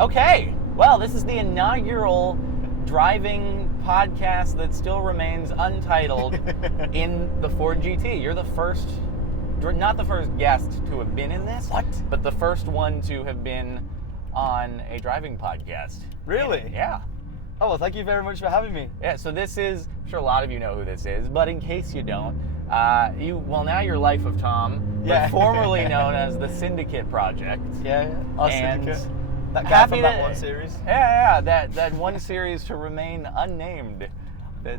Okay, well, this is the inaugural driving podcast that still remains untitled in the Ford GT. You're the first, not the first guest to have been in this. What? But the first one to have been on a driving podcast. Really? Yeah. Oh, well, thank you very much for having me. Yeah, so this is, I'm sure a lot of you know who this is, but in case you don't, now you're Life of Tom, but formerly known as the Syndicate Project. Yeah, our And Syndicate. That guy from that one series. Yeah, that one series to remain unnamed. That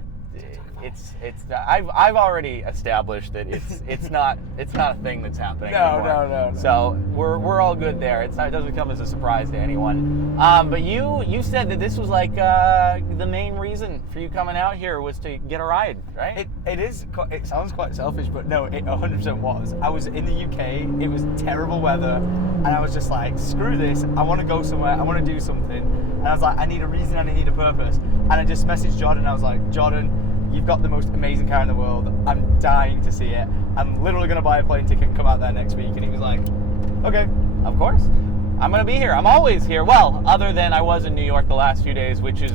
I've already established that it's not a thing that's happening anymore. No. So we're all good there. It doesn't come as a surprise to anyone. But you said that this was like the main reason for you coming out here was to get a ride, right? It sounds quite selfish, but no, it 100% was. I was in the UK. It was terrible weather, and I was just like, screw this. I want to go somewhere. I want to do something. And I was like, I need a reason. I need a purpose. And I just messaged Jordan. I was like, Jordan, you've got the most amazing car in the world. I'm dying to see it. I'm literally going to buy a plane ticket and come out there next week. And he was like, okay. Of course. I'm going to be here. I'm always here. Well, other than I was in New York the last few days, which is,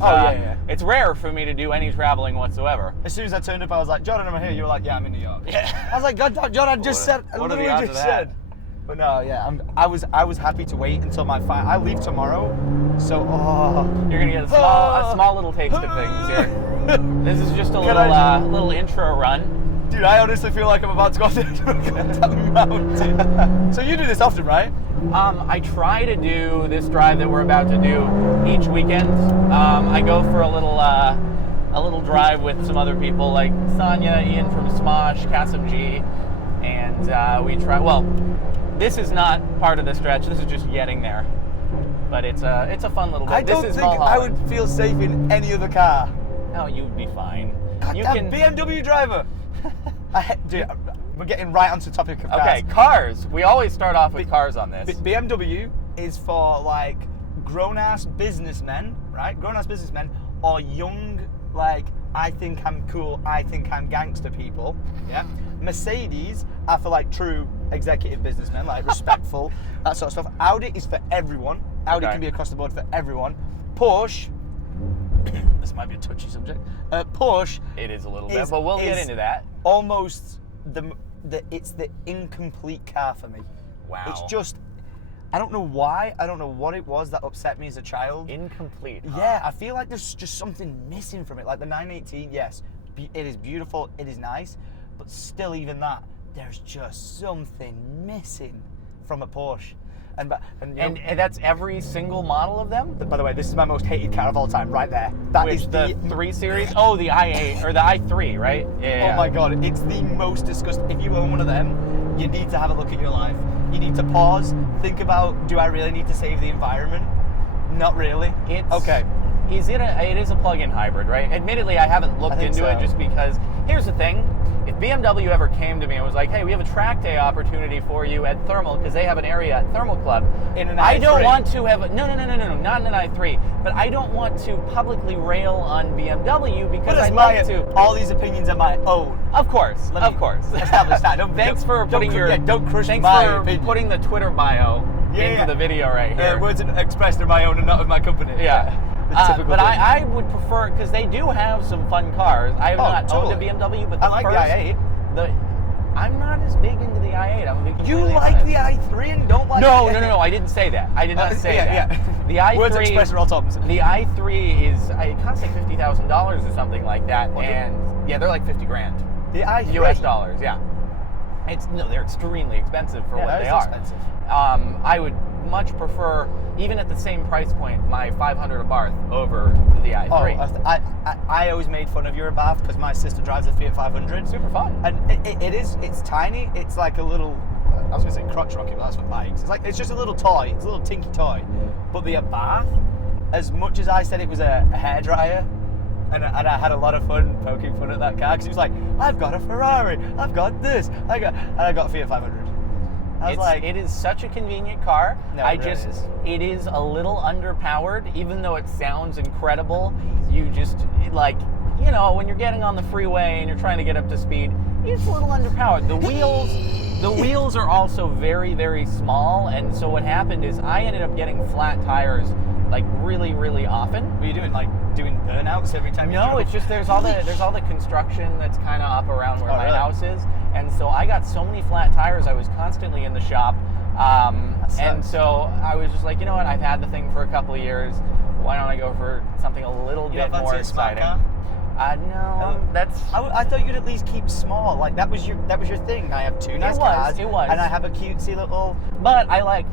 it's rare for me to do any traveling whatsoever. As soon as I turned up, I was like, Jordan, I'm here. You were like, yeah, I'm in New York. Yeah. I was like, God, Jordan, What are the odds of that? But no, yeah, I was happy to wait until I leave tomorrow, so you're gonna get a small little taste of things here. This is just a little intro run. Dude, I honestly feel like I'm about to go down a mountain. So you do this often, right? I try to do this drive that we're about to do each weekend. I go for a little drive with some other people like Sonia, Ian from Smosh, Kasim G, and we try. Well, this is not part of the stretch. This is just getting there. But it's a fun little bit. I don't think I would feel safe in any other car. No, you'd be fine. God, BMW driver. Dude, we're getting right onto the topic of cars. Okay, cars. We always start off with cars on this. BMW is for like grown-ass businessmen, right? Grown-ass businessmen or young, like, I think I'm cool, I think I'm gangster people. Yeah. Mercedes are for like true executive businessmen, like respectful, that sort of stuff. Audi is for everyone. Audi can be across the board for everyone. Porsche, this might be a touchy subject. Porsche, it is a little bit, but we'll get into that. Almost it's the incomplete car for me. Wow. It's just, I don't know why. I don't know what it was that upset me as a child. Incomplete. Huh? Yeah, I feel like there's just something missing from it. Like the 918, yes, it is beautiful, it is nice, but still, even that, there's just something missing from a Porsche. And that's every single model of them? By the way, this is my most hated car of all time, right there. That is the 3 Series? Oh, the i8, or the i3, right? Yeah. Oh my God, it's the most disgusting. If you own one of them, you need to have a look at your life. You need to pause, think about, do I really need to save the environment? Not really. Okay. It is a plug-in hybrid, right? Admittedly, I haven't looked into it just because, here's the thing, if BMW ever came to me and was like, hey, we have a track day opportunity for you at Thermal, because they have an area at Thermal Club. In an i3. I don't want to have, no, not in an i3, but I don't want to publicly rail on BMW because I'd like to. All these opinions are my own. Of course. Establish that. Thanks for putting putting the Twitter bio into the video right here. Words expressed are my own and not of my company. Yeah. But I would prefer, because they do have some fun cars. I have not owned a BMW, but I like the i8. I'm not as big into the i8. I'm a big. You like the i3 and don't like No, I didn't say that. I did not say that. Yeah. The i3. Words expressed are all Tom's. The i3 it costs like $50,000 or something like that, and yeah, they're like $50,000. The i3. US dollars, yeah. They're extremely expensive for what they are. Expensive. I would much prefer, even at the same price point, my 500 Abarth over the i3. I always made fun of your Abarth because my sister drives a Fiat 500. Super fun. And it's tiny. It's like a little, I was going to say crotch rocket, but that's for bikes. It's just a little toy. It's a little tinky toy. But the Abarth, as much as I said it was a hairdryer, and I had a lot of fun poking fun at that car because he was like, I've got a Ferrari, I've got this, I got a Fiat 500. It is such a convenient car. No, it is a little underpowered, even though it sounds incredible. You just, when you're getting on the freeway and you're trying to get up to speed, it's a little underpowered. The wheels are also very, very small, and so what happened is I ended up getting flat tires like really, really often. Were you doing burnouts every time you No, drove? it's just there's all the construction that's kind of up around where my really? house is, and so I got so many flat tires. I was constantly in the shop, and so I was just like, you know what? I've had the thing for a couple of years. Why don't I go for something a little You bit don't more fancy a smart exciting? car? No, that's. I thought you'd at least keep small. Like that was your thing. I have two nice cars. It was. And I have a cutesy little. But I like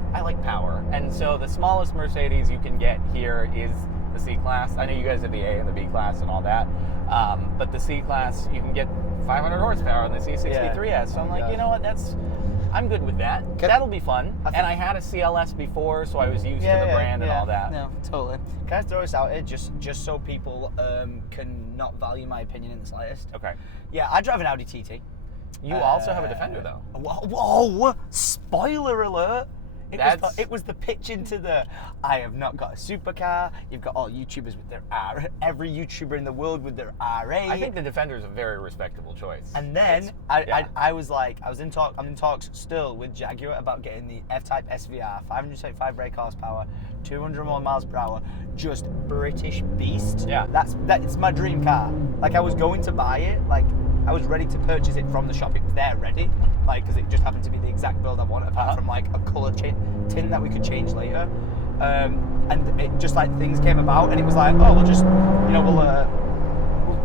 power, and so the smallest Mercedes you can get here is the C-Class. I know you guys have the A and the B-Class and all that, but the C-Class you can get 500 horsepower in the C63S. So I'm like, you know what? I'm good with that. That'll be fun. And I had a CLS before, so I was used to the brand and all that. No, totally. Can I throw this out here just so people can not value my opinion in the slightest? Okay. Yeah, I drive an Audi TT. You also have a Defender, though. Whoa! Spoiler alert! It was the pitch into the. I have not got a supercar. You've got all YouTubers with their R. Every YouTuber in the world with their R8. I think the Defender is a very respectable choice. And then I was in talks still with Jaguar about getting the F-Type SVR, 575 brake horsepower, 200 more miles per hour, just British beast. Yeah. It's my dream car. Like I was going to buy it. Like I was ready to purchase it from the shop. It was there ready. Like because it just happened to be the exact build I want, apart from like a color tint that we could change later. And it just like things came about, and it was like, oh, we'll just,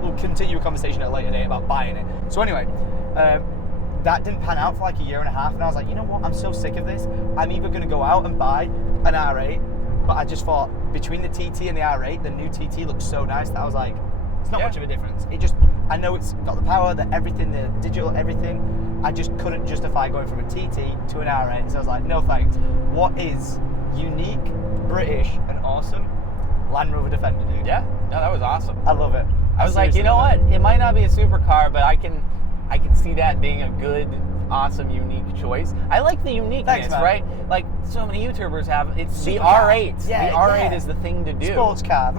we'll continue a conversation at a later date about buying it. So anyway, that didn't pan out for like a year and a half, and I was like, you know what? I'm so sick of this. I'm either going to go out and buy an R8, but I just thought between the TT and the R8, the new TT looks so nice that I was like, it's not much of a difference. I know it's got the power, the everything, the digital everything. I just couldn't justify going from a TT to an R8, so I was like, no thanks. What is unique, British, and awesome? Land Rover Defender, dude. Yeah, no, that was awesome. I love it. I was like, you know what? It might not be a supercar, but I can see that being a good, awesome, unique choice. I like the uniqueness, right? Like so many YouTubers have. It's the R8. Yeah, the R8 is the thing to do. Sports car.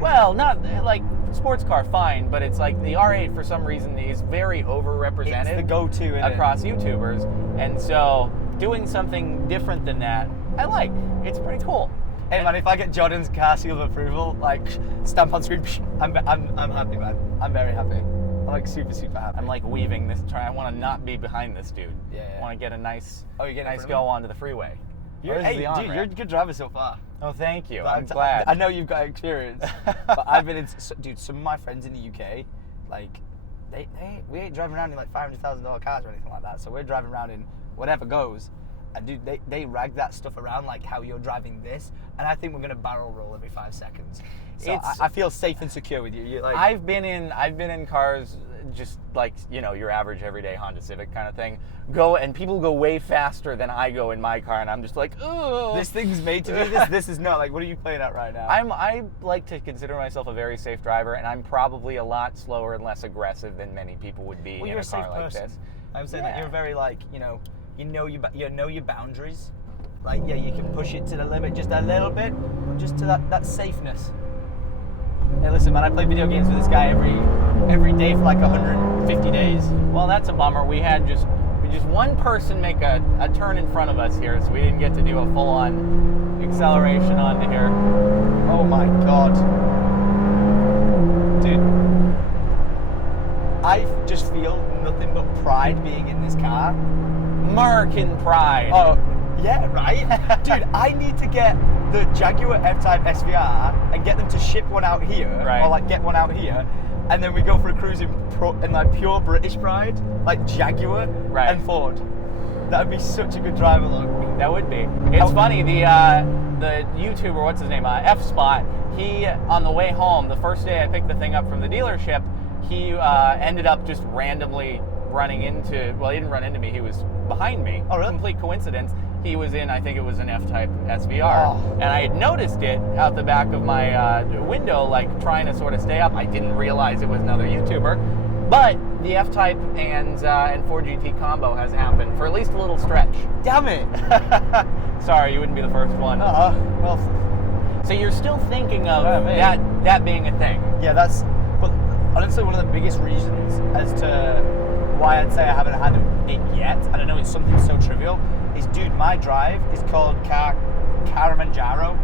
Well, not like sports car, fine, but it's like the R8 for some reason is very overrepresented. It's the go-to across YouTubers, and so doing something different than that, I like. It's pretty cool. Hey man, if I get Jordan's car seal of approval, like stamp on screen, I'm happy, man. I'm very happy. I'm like super happy. I'm like weaving this. I want to not be behind this dude. Yeah. I want to get a nice, nice go onto the freeway. You're a good driver so far. Oh, thank you. But I'm glad. I know you've got experience, but I've been in, dude. Some of my friends in the UK, like, we ain't driving around in like $500,000 cars or anything like that. So we're driving around in whatever goes. And dude, they rag that stuff around like how you're driving this, and I think we're gonna barrel roll every 5 seconds. So I feel safe and secure with you. You're like, I've been in cars just like your average everyday Honda Civic kind of thing. And people go way faster than I go in my car, and I'm just like, oh, this thing's made to do this. This is not like, what are you playing at right now? I like to consider myself a very safe driver, and I'm probably a lot slower and less aggressive than many people would be in a car like this. I'm saying that you're very like you know your boundaries. Like you can push it to the limit just a little bit, just to that safeness. Hey, listen, man, I play video games with this guy every day for like 150 days. Well, that's a bummer. We had just one person make a turn in front of us here, so we didn't get to do a full-on acceleration onto here. Oh my god, dude! I just feel nothing but pride being in this car. American pride. Oh, yeah, right? Dude, I need to get the Jaguar F-Type SVR and get them to ship one out here, or like get one out here, and then we go for a cruise in like pure British pride, like Jaguar and Ford. That would be such a good driver look. That would be. It's funny, the YouTuber, what's his name, F-Spot, he, on the way home, the first day I picked the thing up from the dealership, he ended up just randomly running into, well, he didn't run into me, he was behind me. Oh, really? Complete coincidence. He was in, I think it was an F-Type SVR. Oh. And I had noticed it out the back of my window, like trying to sort of stay up. I didn't realize it was another YouTuber. But the F-Type and Ford GT combo has happened for at least a little stretch. Damn it! Sorry, you wouldn't be the first one. Well, so you're still thinking of that being a thing? Yeah, but honestly one of the biggest reasons as to why I'd say I haven't had it yet, and I know it's something so trivial, is, dude, my drive is called Kilimanjaro.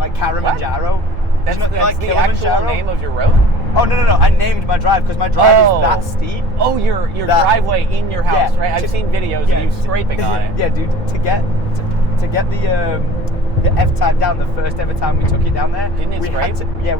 like Kilimanjaro. That's, Isn't it that's like the actual Kilimanjaro? name of your road? Oh no! I named my drive because my drive is that steep. Oh, your that- driveway in your house, Yeah, right? I've seen videos of you scraping on it. Yeah, dude. To get the F-type down, the first ever time we took it down there, Didn't it we scrape?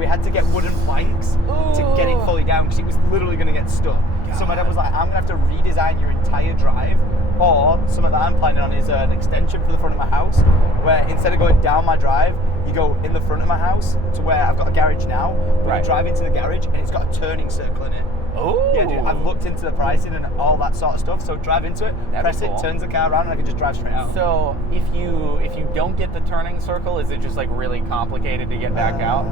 had to get wooden planks to get it fully down because it was literally going to get stuck. So my dad was like, I'm going to have to redesign your entire drive, or something that I'm planning on is an extension for the front of my house, where instead of going down my drive, you go in the front of my house to where I've got a garage now, but you drive into the garage and it's got a turning circle in it. Oh. Yeah, dude, I've looked into the pricing and all that sort of stuff. So drive into it, press it, turns the car around, and I can just drive straight out. So if you don't get the turning circle, is it just like really complicated to get back out?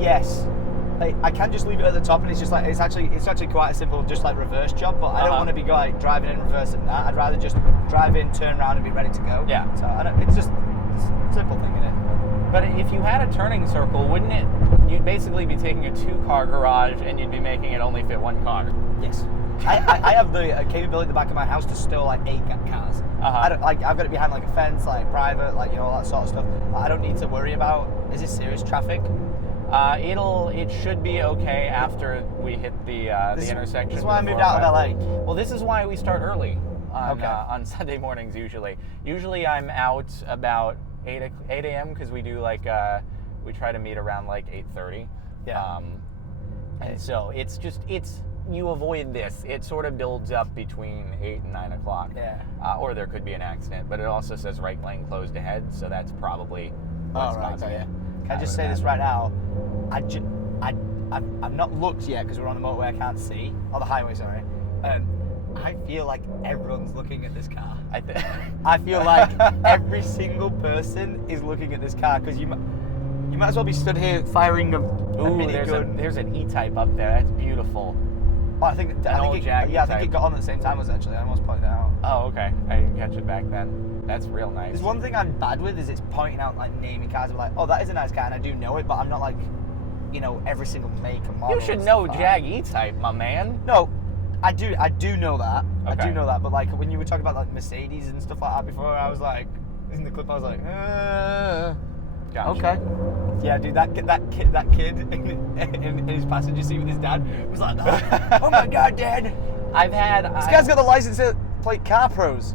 Yes. Like, I can just leave it at the top, and it's just like it's actually quite a simple, just like reverse job. But I don't want to be like driving in reverse and that. I'd rather just drive in, turn around, and be ready to go. Yeah. So it's just a simple thing, isn't it? But if you had a turning circle, wouldn't it? You'd basically be taking a 2-car garage and you'd be making it only fit 1 car. Yes. I have the capability at the back of my house to store like 8 cars. I don't, like, I've got it behind like a fence, like private, like, you know, all that sort of stuff. I don't need to worry about, is this serious traffic? It should be okay after we hit the intersection. This is why I moved out of LA. Well, this is why we start early on Sunday mornings usually. Usually I'm out about 8 a.m. because we do like we try to meet around like 8:30. Yeah. And so it's you avoid this. It sort of builds up between 8 and 9 o'clock. Yeah. Or there could be an accident, but it also says right lane closed ahead, so that's probably what's causing it. Can I just say this right now? I've not looked yet because we're on the motorway. I can't see. Or the highway, sorry. I feel like everyone's looking at this car. I feel like every single person is looking at this car because you might as well be stood here firing a minigun. There's an E-Type up there. That's beautiful. Oh, I think it got on at the same time as actually. I almost pointed it out. Oh, okay. I didn't catch it back then. That's real nice. There's one thing I'm bad with is it's pointing out like naming cars. I'm like, oh, that is a nice car, and I do know it, but I'm not like, you know, every single make and model. You should know Jag E-Type, my man. No, I do know that. Okay. I do know that. But like when you were talking about like Mercedes and stuff like that before, I was like, in the clip, I was like, Gotcha. okay. Yeah, dude, that kid in his passenger seat with his dad was like, oh my god, Dad. This guy's got the license plate Car Pros.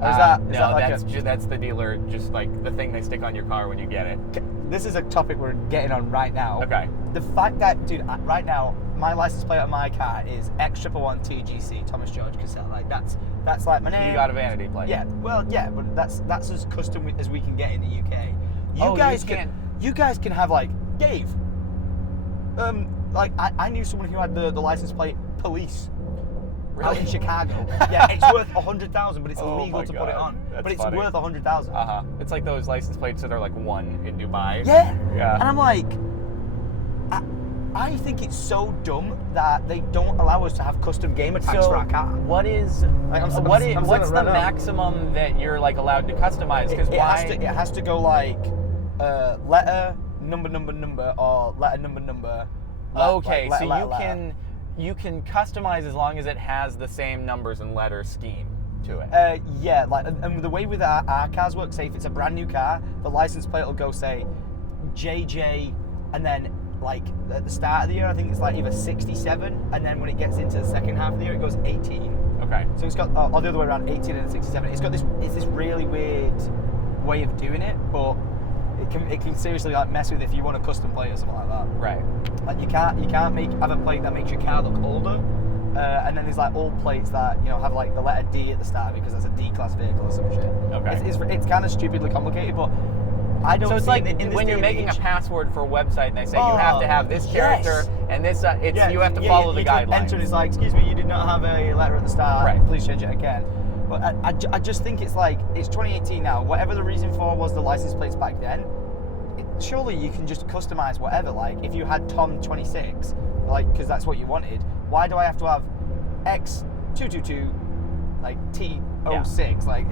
That's the dealer, just like the thing they stick on your car when you get it. This is a topic we're getting on right now. Okay. The fact that, dude, right now, my license plate on my car is X111 TGC, Thomas George Cassell. Like, that's like my name. You got a vanity plate. Yeah, well, yeah, but that's as custom as we can get in the UK. You guys can have, like, Dave. Like, I knew someone who had the license plate Police. Really? Out in Chicago. Yeah, it's worth $100,000, but it's illegal to put it on. But it's worth $100,000. It's like those license plates that are like 1 in Dubai. Yeah. Yeah. And I'm like, I think it's so dumb that they don't allow us to have custom gamer tags for our car. What's the maximum that you're like allowed to customize? Because it has to go like letter number or letter number. Okay, so you can customize as long as it has the same numbers and letter scheme to it. Yeah, like, and the way with our cars work, say if it's a brand new car, the license plate will go say JJ, and then like at the start of the year, I think it's like either 67, and then when it gets into the second half of the year, it goes 18. Okay. So it's got, or the other way around, 18 and 67. It's this really weird way of doing it, but it can seriously like mess with if you want a custom plate or something like that. Right. Like you can't have a plate that makes your car look older, and then there's like old plates that, you know, have like the letter D at the start of it because that's a D-class vehicle or some shit. Okay. It's kind of stupidly complicated, but I don't. So it's like when you're making a password for a website and they say you have to have this character and this. You have to follow the guidelines. Enter and it's like, excuse me, you did not have a letter at the start. Right. Please change it again. But I just think it's like, it's 2018 now. Whatever the reason for was the license plates back then, surely you can just customize whatever. Like if you had Tom 26, like because that's what you wanted. Why do I have to have X222, like T06? Yeah. Like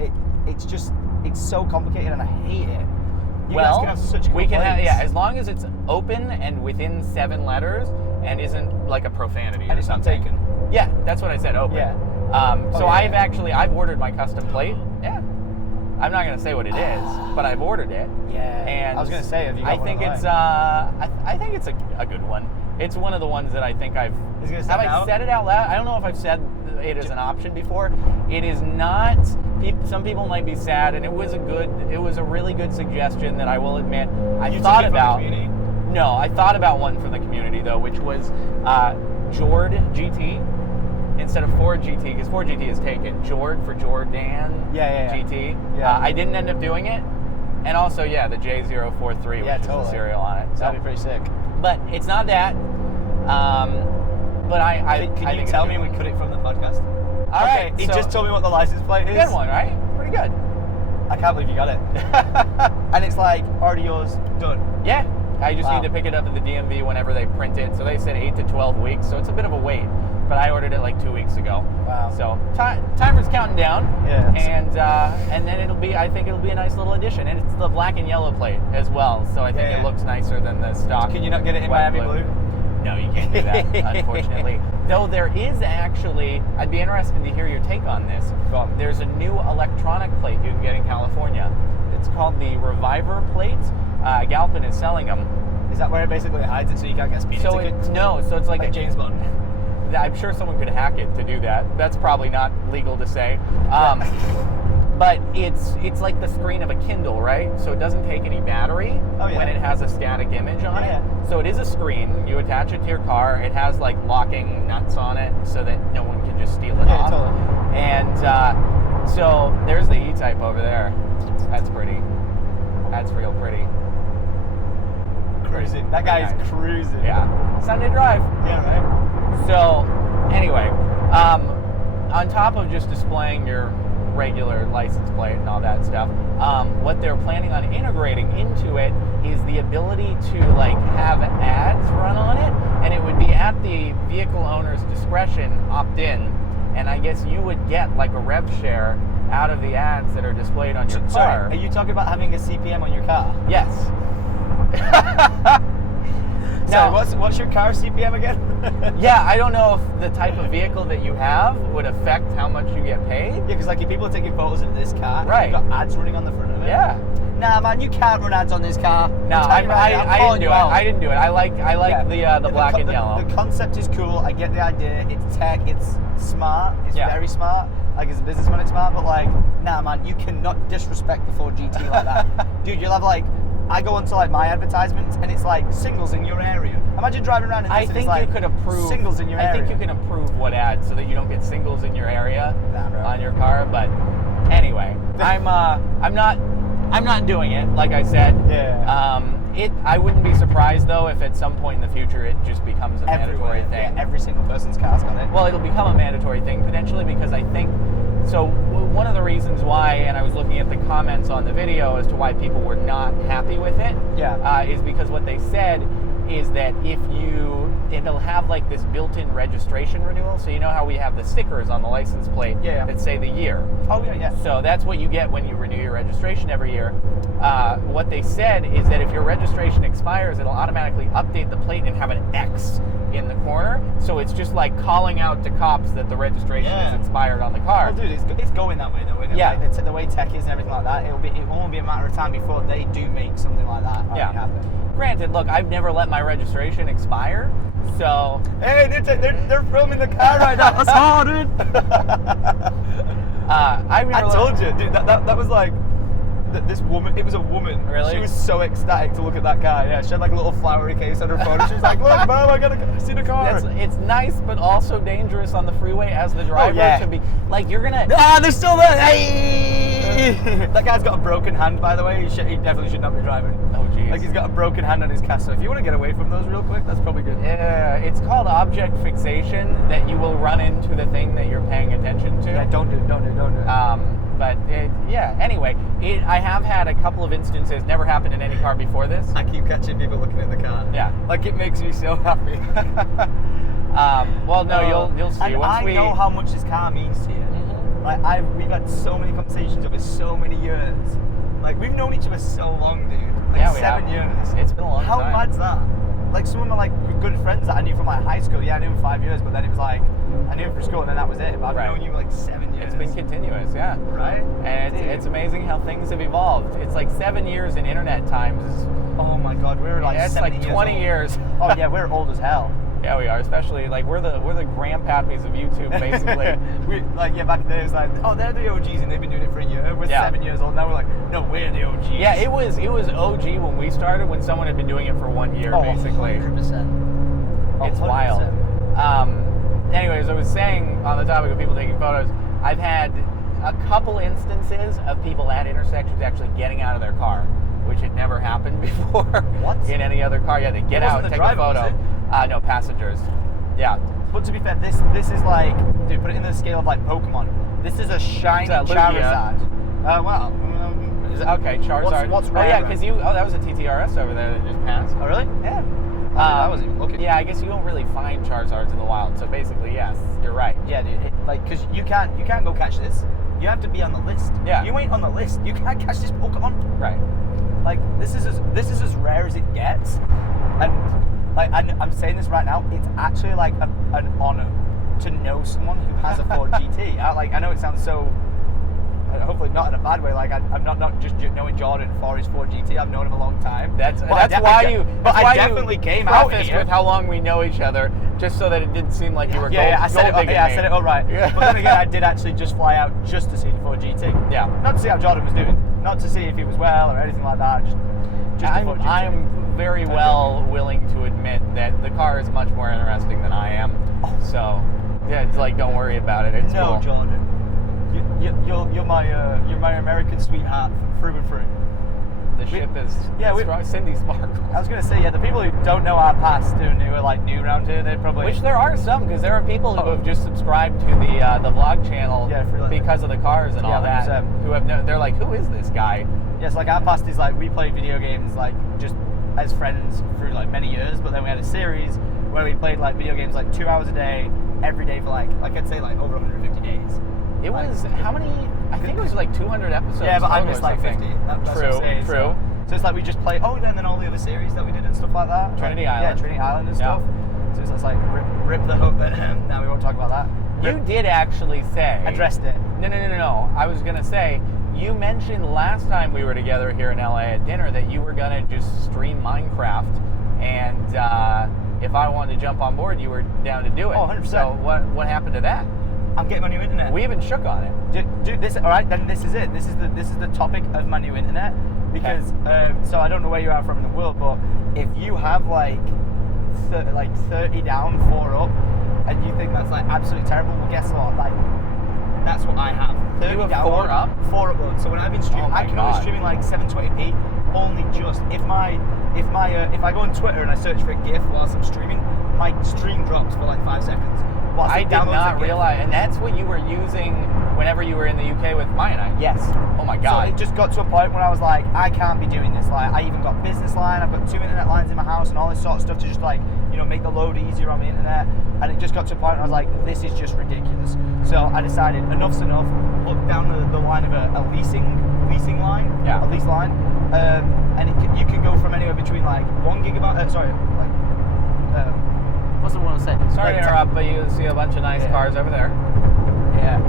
it's so complicated and I hate it. You guys can have such cool plates. As long as it's open and within 7 letters and isn't like a profanity and or something. Not taken. Yeah, that's what I said. Open. Yeah. I've ordered my custom plate. Yeah. I'm not going to say what it is, but I've ordered it. Yeah. And I was going to say, have you got I one think online? it's I think it's a good one. It's one of the ones that I think I've Is it gonna have stand I out? said it out loud? I don't know if I've said it as an option before. It is not. Some people might be sad, and it was a really good suggestion that I will admit I You took thought it from the about. community? No, I thought about one from the community though, which was Jord GT instead of Ford GT, because Ford GT is taken. Jord for Jordan Yeah. GT. Yeah. I didn't end up doing it, and also the J043, which Yeah, is the totally. serial on it. So, That'd be pretty sick. but it's not that. But I Can I you think tell it's me a we good cut it from the podcast? one. All right, He so, just told me what the license plate is. good one, right? Pretty good. I can't believe you got it. And it's like, already yours, done. Yeah, I just Wow. need to pick it up at the DMV whenever they print it. So they said 8 to 12 weeks, so it's a bit of a wait. But I ordered it like 2 weeks ago. Wow. So timer's counting down. Yeah. And then I think it'll be a nice little addition, and it's the black and yellow plate as well. So I think Yeah. it looks nicer than the stock. Can you not get it in white Miami blue? No, you can't do that, unfortunately. Though there is actually, I'd be interested to hear your take on this. Go on. There's a new electronic plate you can get in California. It's called the Reviver plate. Galpin is selling them. Is that where it basically hides it so you can't get a speeding So ticket? so it's like Like James Bond. I'm sure someone could hack it to do that. That's probably not legal to say. But it's like the screen of a Kindle, right? So it doesn't take any battery Oh, yeah. when it has a static image on Yeah. it. So it is a screen. You attach it to your car. It has like locking nuts on it so that no one can just steal it Yeah, off. totally. And so there's the E-Type over there. That's pretty. That's real pretty. Cruising. That guy Very is nice. cruising. Yeah. Sunday drive. Yeah, right? So, anyway, on top of just displaying your regular license plate and all that stuff, what they're planning on integrating into it is the ability to like have ads run on it, and it would be at the vehicle owner's discretion, opt in, and I guess you would get like a rev share out of the ads that are displayed on your car. Sorry, are you talking about having a CPM on your car? Yes. Sorry, what's your car CPM again? Yeah, I don't know if the type of vehicle that you have would affect how much you get paid. Yeah, because like if people are taking photos of this car, Right. you've got ads running on the front of it. Yeah. Nah, man, you can't run ads on this car. No, I'm telling you right now, I'm I calling didn't do you it. out. I didn't do it. I like Yeah. the black and yellow. The concept is cool. I get the idea. It's tech. It's smart. It's Yeah. very smart. Like as a businessman, it's smart. But like, nah, man, you cannot disrespect the Ford GT like that, dude. You'll have like, I go onto like my advertisements and it's like singles in your area. Imagine driving around and I this and think it's like you could approve singles in your area. I think you can approve what ads so that you don't get singles in your area Nah, bro. on your car. But anyway, I'm not doing it. Like I said. Yeah. I wouldn't be surprised though if at some point in the future it just becomes a mandatory Everywhere. thing. Yeah, every single person's car's got it. Well, it'll become a mandatory thing potentially because I think so. One of the reasons why, and I was looking at the comments on the video as to why people were not happy with it, Yeah. is because what they said is that it'll have like this built-in registration renewal. So you know how we have the stickers on the license plate Yeah. that say the year. Oh yeah. So that's what you get when you renew your registration every year. What they said is that if your registration expires, it'll automatically update the plate and have an X in the corner. So it's just like calling out to cops that the registration Yeah. is expired on the car. Oh, dude, it's going that way though, isn't it? Yeah. Like, the way tech is and everything like that, it won't be a matter of time before they do make something like that Yeah. happen. Granted, look, I've never let my registration expire, so Hey, they're filming the car right now. That's hard, dude. I've never. I told you, dude. That was like this woman. It was a woman. Really? She was so ecstatic to look at that car. Yeah, she had like a little flowery case on her phone. She was like, "Look, mom, I gotta see the car." It's nice, but also dangerous on the freeway as the driver yeah. to be like you're gonna. Ah, they're still there. Hey! That guy's got a broken hand, by the way. He definitely should not be driving. Oh jeez. Like he's got a broken hand on his car. So if you want to get away from those real quick, that's probably good. Yeah, it's called object fixation that you will run into the thing that you're paying attention to. Yeah, don't do it. But anyway, I have had a couple of instances, never happened in any car before this. I keep catching people looking at the car. Yeah. Like it makes me so happy. Well, no, you'll see. And Once I know how much this car means to you. Mhm. Like we've had so many conversations over so many years. Like we've known each other so long, dude. Like Yeah, we 7 have. years. It's been a long How time. mad's that? like some of my like good friends that I knew from like high school. Yeah, I knew him 5 years, but then it was like I knew him from school, and then that was it. But I've known you like 7 years. It's been continuous, yeah. Right. And it's amazing how things have evolved. It's like 7 years in internet times. Oh my God, we're like It's 70 like years 20 old. years. Oh yeah, we're old as hell. Yeah, we are. Especially like we're the grandpappies of YouTube, basically. We like back in the day it was like, oh, they're the OGs and they've been doing it for a year. We're 7 years old now. We're like, no, we're the OGs. Yeah, it was OG when we started, when someone had been doing it for 1 year, basically. 100%. It's wild. Anyways, I was saying on the topic of people taking photos, I've had a couple instances of people at intersections actually getting out of their car, which had never happened before. What? In any other car. Yeah, they get out and take a photo. No, passengers. Yeah. But to be fair, this is like, dude, put it in the scale of like Pokemon. This is a shiny Charizard. Is it, okay, Charizard. What's rare? Oh yeah, then? because that was a TTRS over there that just passed. Oh really? Yeah. I wasn't even looking. Yeah, I guess you don't really find Charizards in the wild. So basically, yes, you're right. Yeah, dude. Because you can't go catch this. You have to be on the list. Yeah. You ain't on the list. You can't catch this Pokemon. Right. Like this is as rare as it gets, and like I'm saying this right now. It's actually like an honor to know someone who has a Ford GT. I know it sounds so. Hopefully not in a bad way. Like I'm not just knowing Jordan for his Ford GT. I've known him a long time. That's why you. But I definitely came out here with how long we know each other, just so that it didn't seem like you were I said it all right. Yeah. But then again, I did actually just fly out just to see the Ford GT. Yeah. Not to see how Jordan was doing. Not to see if he was well or anything like that. Just the Ford GT. I'm very willing to admit that the car is much more interesting than I am. So, yeah, it's like don't worry about it. It's cool. Jordan. You're my American sweetheart through and through. The ship is Cindy Sparkles. I was gonna say the people who don't know our past who are like new around here, they probably. Which there are some, because there are people who have just subscribed to the vlog channel because of the cars and all that. 100%. Who have they're like, who is this guy? Yes, like our past is like we played video games like just as friends through like many years, but then we had a series where we played like video games like 2 hours a day, every day for like I'd say like over 150 days. It was how many? I think it was like 200 episodes. Yeah, but I missed like 50. That's true. What I'm saying, True. So it's like we just play. Oh, then all the other series that we did and stuff like that. Trinity Island. Yeah, Trinity Island and stuff. So it's like rip the hook, but now we won't talk about that. You did actually say. Addressed it. No. I was gonna say you mentioned last time we were together here in LA at dinner that you were gonna just stream Minecraft, and if I wanted to jump on board, you were down to do it. Oh, 100%. So what happened to that? I'm getting my new internet. We haven't shook on it. Dude, this all right? Then this is it. This is the topic of my new internet because so I don't know where you are from in the world, but if you have like 30 down, 4 up, and you think that's like absolutely terrible, well, guess what? Like that's what I have. 30 you have down, 4 up, 4 uploads. So when I've been streaming, I can only stream in like 720p. Only just if I go on Twitter and I search for a GIF whilst I'm streaming, my stream drops for like 5 seconds. I did not realize, and that's what you were using whenever you were in the UK with Mianite. Yes. Oh my God. So it just got to a point where I was like, I can't be doing this. Like, I even got business line. I've got 2 internet lines in my house and all this sort of stuff to just like, make the load easier on the internet. And it just got to a point where I was like, this is just ridiculous. So I decided enough's enough. Looked down the line of a leasing line, a lease line, and you can go from anywhere between like 1 gigabyte. What's the one I said? Sorry to interrupt, but you see a bunch of nice cars over there. Yeah.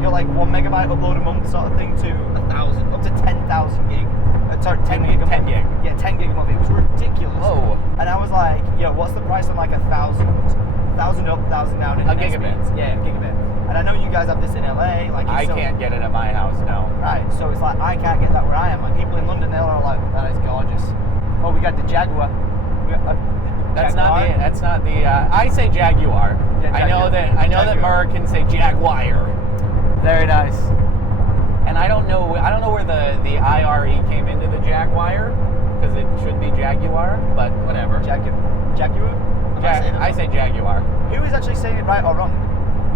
You're like 1 megabyte upload a month sort of thing to 1,000, up to 10,000 gig. Sorry, 10 gig a month. 10 gig. Yeah, 10 gig a month. It was ridiculous. Whoa. And I was like, what's the price on like 1,000? 1,000 up, 1,000 down. A gigabit. Yeah, a gigabit. And I know you guys have this in LA. Like I can't get it at my house, no. Right, so it's like I can't get that where I am. Like people in London, they're all like, that is gorgeous. Oh, we got the Jaguar. That's not the. I say Jaguar. Yeah, I know that Americans say Jaguar. Very nice. And I don't know where the IRE came into the Jaguar, because it should be Jaguar, but whatever. Jaguar? I say Jaguar. Who is actually saying it right or wrong?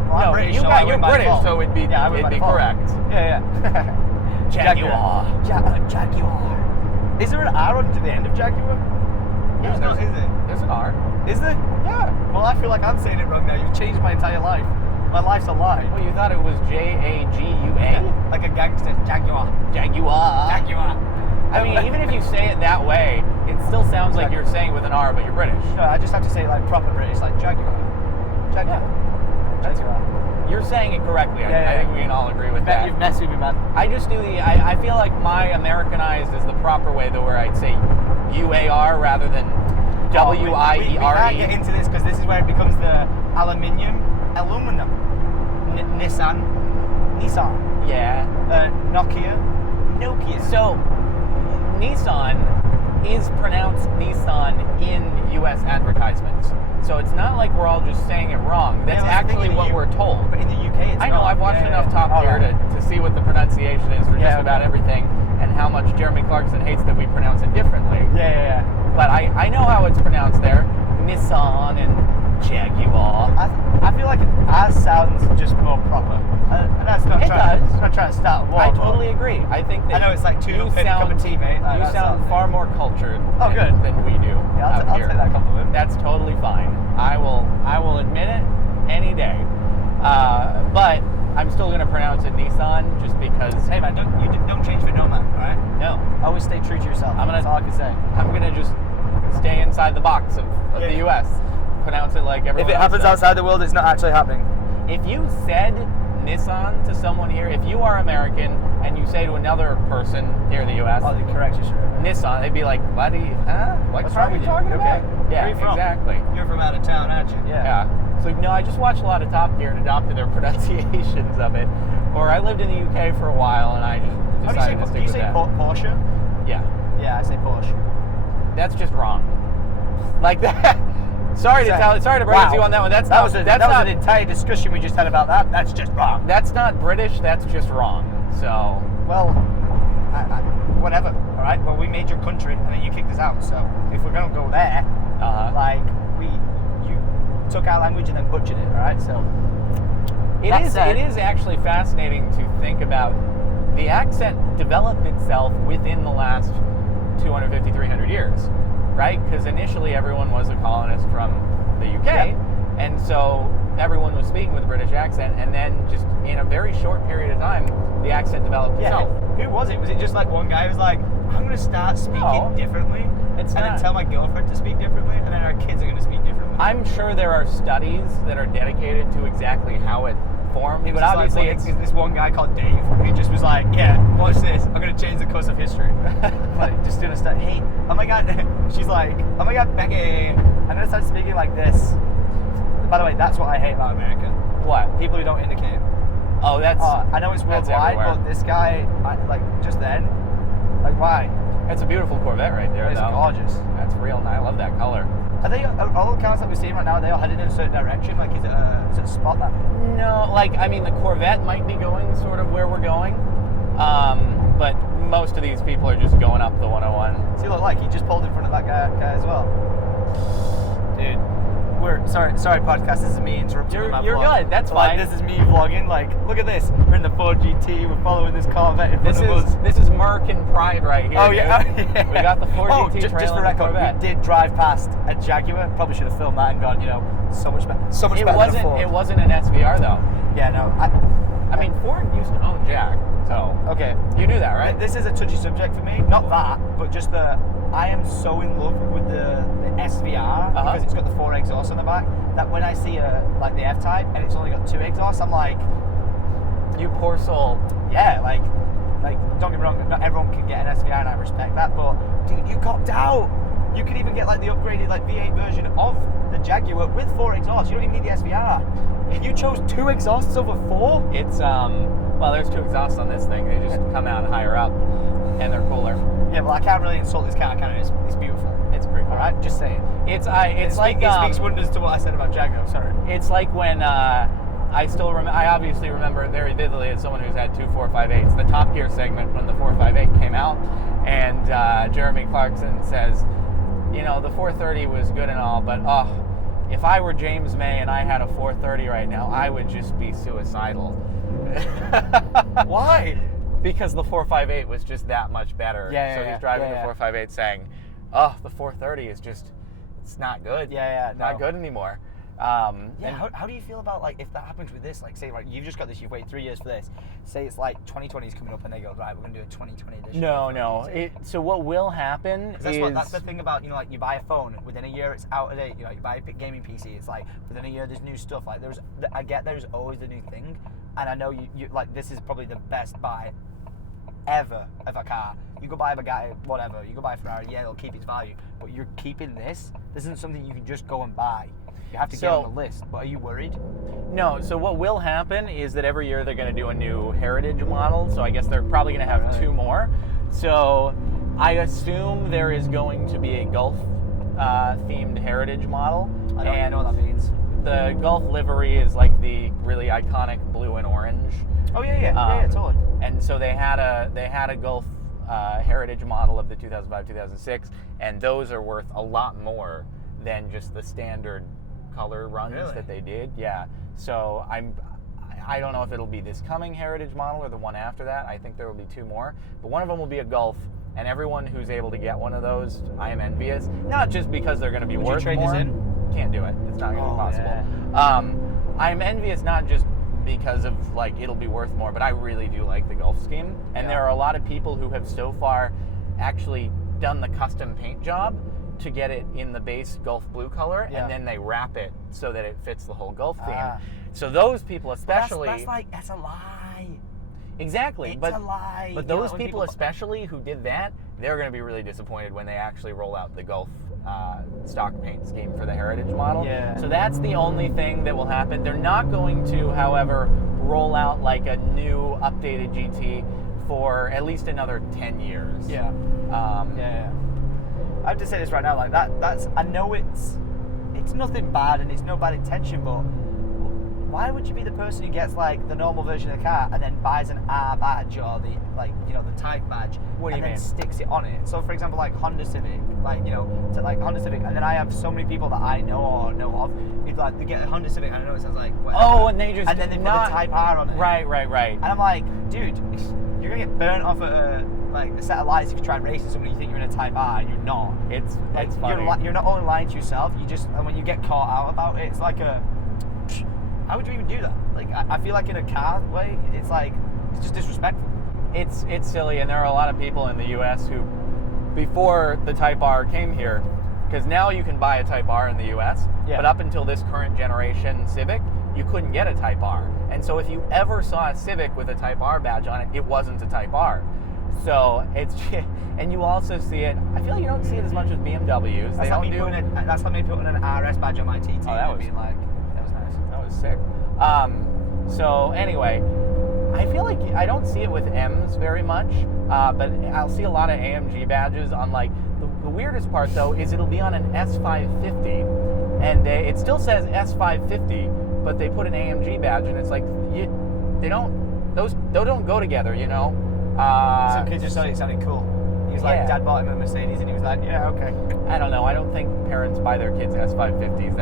Well, no, I'm British, you're British, so it'd be correct. Yeah. Jaguar. Jaguar. Is there an R on to the end of Jaguar? There's not, is it? There's an R. Is there? Yeah. Well, I feel like I'm saying it wrong now. You've changed my entire life. My life's a lie. Well, you thought it was Jagua? Yeah, like a gangster. Jaguar. I mean, even if you say it that way, it still sounds like Jaguar. you're saying with an R, but you're British. No, I just have to say like proper British, like Jaguar. Jaguar. That's Jaguar. You're saying it correctly. I Yeah. think we can all agree with that. You've messed with me, man. I just do I feel like my Americanized is the proper way, though, where I'd say UAR rather than WIERE. We can't get into this because this is where it becomes the aluminum. Nissan. Yeah. Nokia. So, Nissan is pronounced Nissan in U.S. advertisements. So it's not like we're all just saying it wrong. That's Yeah, actually what we're told. But in the UK, it's I know, not. I've watched enough Top All Gear right. to see what the pronunciation is for just about everything, and how much Jeremy Clarkson hates that we pronounce it differently. Yeah. But I know how it's pronounced there. Nissan and Jaguar. I feel like ours sounds just more proper. And that's not It trying. does. I'm not trying to start a war. I but totally agree. I think that I know it's like two you cup of tea, mate. Like, you that sound sort of far thing. more cultured Oh, good. than we do Yeah, out I'll here. take that compliment. That's totally fine. I will admit it any day. But I'm still going to pronounce it Nissan just because. Hey man, don't change for no man, alright? No, Always stay true to yourself. That's all I can say. I'm going to just stay inside the box of the U.S. Pronounce it like everyone If it else happens does. outside the world, it's not actually happening. If you said Nissan to someone here, if you are American and you say to another person here in the U.S. Oh, they correct you straight away. Nissan, they'd be like, buddy, huh? What's wrong are we with you? talking You about? okay? Yeah, Where are you from? exactly. You're from out of town, aren't you? Yeah. So, no, I just watched a lot of Top Gear and adopted their pronunciations of it. Or I lived in the UK for a while and I just How decided to do stick you with say that. Porsche? Yeah. Yeah, I say Porsche. That's just wrong. Like that. Sorry to break it to you on that one. That's not an entire discussion we just had about that. That's just wrong. That's not British, that's just wrong. So, Well, whatever. All right. Well, we made your country, and then you kicked us out. So if we're gonna go there, like you took our language and then butchered it. All right. So it is actually fascinating to think about. The accent developed itself within the last 250, 300 years, right? Because initially everyone was a colonist from the UK, and so everyone was speaking with a British accent, and then just in a very short period of time, the accent developed itself. Who was it? Was it just like one guy who was like, I'm going to start speaking differently, and then tell my girlfriend to speak differently, and then our kids are going to speak differently? I'm sure there are studies that are dedicated to exactly how it formed, but obviously it's this one guy called Dave who just was like, yeah, watch this, I'm going to change the course of history. Like, just doing a study. Hey, oh my god, she's like, oh my god, Becky, I'm going to start speaking like this. By the way, that's what I hate about America. What? People who don't indicate. Oh, that's... I know it's worldwide, but this guy, just then, like, why? That's a beautiful Corvette right there, It's though. gorgeous. That's real nice. I love that color. Are all the cars that we're seeing right now, are they all headed in a certain direction? Like, is it a spot that? No, like, I mean, the Corvette might be going sort of where we're going, but most of these people are just going up the 101. Does he look like he just pulled in front of that guy as well? Dude, we're sorry, podcast. This is me interrupting my You're vlog. good. That's Like, fine. this is me vlogging. Like, look at this. We're in the Ford GT. We're following this Corvette in front of us. This is Merkin pride right here. Oh yeah. dude. We got the Ford GT just trailing for record, Corvette. we did drive past a Jaguar. Probably should have filmed that and gone, so much better. So much better than a Ford. It wasn't an SVR though. Yeah, no. I mean, Ford used to own Jack, so Okay. you knew that, right? This is a touchy subject for me. Not that, but just I am so in love with the SVR because it's got the 4 exhausts on the back that when I see like the F-Type and it's only got 2 exhausts, I'm like, you poor soul. yeah, like don't get me wrong, not everyone can get an SVR and I respect that, but dude, you copped out. You could even get like the upgraded like V8 version of the Jaguar with 4 exhausts. You don't even need the SVR. You chose 2 exhausts over 4? It's well, there's 2 exhausts on this thing. They just come out higher up, and they're cooler. Yeah, well, I can't really insult this car, can I? It's beautiful. It's pretty cool. All right, just saying. It speaks wonders to what I said about Jaguar. Sorry. It's like when I obviously remember very vividly as someone who's had 2 458s, the Top Gear segment when the 458 came out, and Jeremy Clarkson says, the 430 was good and all, but if I were James May and I had a 430 right now, I would just be suicidal. Why? Because the 458 was just that much better. So he's driving the 458 saying, the 430 is just, it's not good. Yeah, Not good anymore. Yeah, And how do you feel about, like, if that happens with this? Like, say, like, you've just got this, you've waited 3 years for this. Say it's like 2020 is coming up and they go, right, we're going to do a 2020 edition. no. So what will happen is... That's the thing about, like, you buy a phone, within a year it's out of date. You buy a gaming PC, it's like, within a year there's new stuff. Like, I get there's always a new thing. And I know you like, this is probably the best buy ever of a car. You go buy a Bugatti, whatever. You go buy a Ferrari, yeah, it'll keep its value. But you're keeping this. This isn't something you can just go and buy. You have to get on the list. But are you worried? No. So what will happen is that every year they're going to do a new heritage model. So I guess they're probably going to have 2 more. So I assume there is going to be a Gulf themed heritage model. I don't even know what that means. The Gulf livery is like the really iconic blue and orange. Oh yeah, totally. And so they had a Gulf heritage model of the 2005-2006, and those are worth a lot more than just the standard color runs that they did. Yeah. So I don't know if it'll be this coming heritage model or the one after that. I think there will be 2 more, but one of them will be a Gulf. And everyone who's able to get one of those, I am envious. Not just because they're going to be worth more. Would you trade this in? Can't do it. It's not going to be possible. Yeah. I'm envious not just because of, like, it'll be worth more, but I really do like the Gulf scheme. And there are a lot of people who have so far actually done the custom paint job to get it in the base Gulf blue color, and then they wrap it so that it fits the whole Gulf theme. So those people especially... That's a lie. Exactly, it's a lie. But those people especially who did that, they're going to be really disappointed when they actually roll out the Gulf stock paint scheme for the heritage model. Yeah. So that's the only thing that will happen. They're not going to, however, roll out like a new updated GT for at least another 10 years. Yeah. I have to say this right now, like that's I know it's nothing bad and it's no bad intention, but why would you be the person who gets, like, the normal version of the car and then buys an R badge or the, like, the type badge and then sticks it on it? So, for example, like Honda Civic, Honda Civic, and then I have so many people that I know or know of who, like, they get a Honda Civic and I know it sounds like whatever, and then they put the Type R on it. Right. And I'm like, dude, you're gonna get burnt off a set of lights if you try racing somebody. You think you're in a Type R and you're not. It's funny. You're not only lying to yourself. And when you get caught out about it, it's like a. How would you even do that? Like, I feel like in a car way, it's just disrespectful. It's silly, and there are a lot of people in the U.S. who, before the Type R came here, because now you can buy a Type R in the U.S., but up until this current generation Civic, you couldn't get a Type R. And so if you ever saw a Civic with a Type R badge on it, it wasn't a Type R. So and you also see it, I feel like you don't see it as much as BMWs. That's like me putting an RS badge on my TT. Oh, that was nice. That was sick. So anyway, I feel like I don't see it with M's very much, but I'll see a lot of AMG badges on, like, the weirdest part though is it'll be on an S550, and it still says S550, but they put an AMG badge, and it's like those don't go together, Some kid just thought it sounded cool. He was like, Dad bought him a Mercedes, and he was like, yeah, okay. I don't know. I don't think parents buy their kids S550s.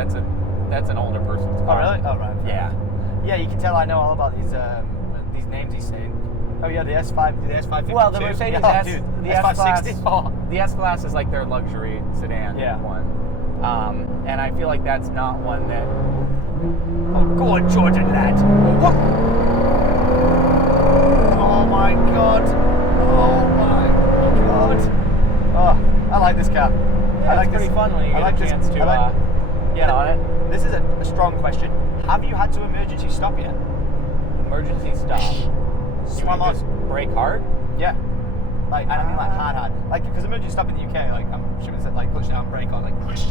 That's an older person's car. Oh, really? Oh, right. Yeah. Yeah, you can tell I know all about these names he's saying. Oh, yeah, the S550. Well, the Mercedes the S560. The S-Class is like their luxury sedan one. And I feel like that's not one that... Oh, go on, Jordan, lad. What? Oh, my God. Oh, my God. Oh, I like this car. Yeah, I like it's pretty fun when you get a chance to get on it. This is a strong question. Have you had to emergency stop yet? Emergency stop? Slam on. Just brake hard? Yeah. I mean hard. Like, because emergency stop in the UK, like, I'm assuming it's like clutch down, brake on, like, whoosh.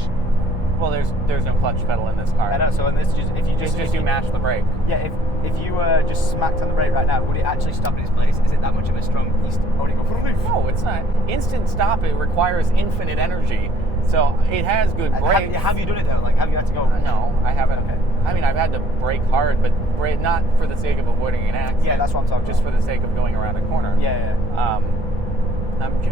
Well, there's no clutch pedal in this car. I know, so in this, if you mash the brake. Yeah, if you just smacked on the brake right now, would it actually stop in its place? Is it that much of a strong piece? Or would it go? No, it's not. Instant stop, it requires infinite energy. So it has good brakes. Have you done it though? Like, have you had to go? No, I haven't. Okay. I mean, I've had to brake hard, but not for the sake of avoiding an accident. Yeah, that's what I'm talking just about. For the sake of going around a corner. Yeah.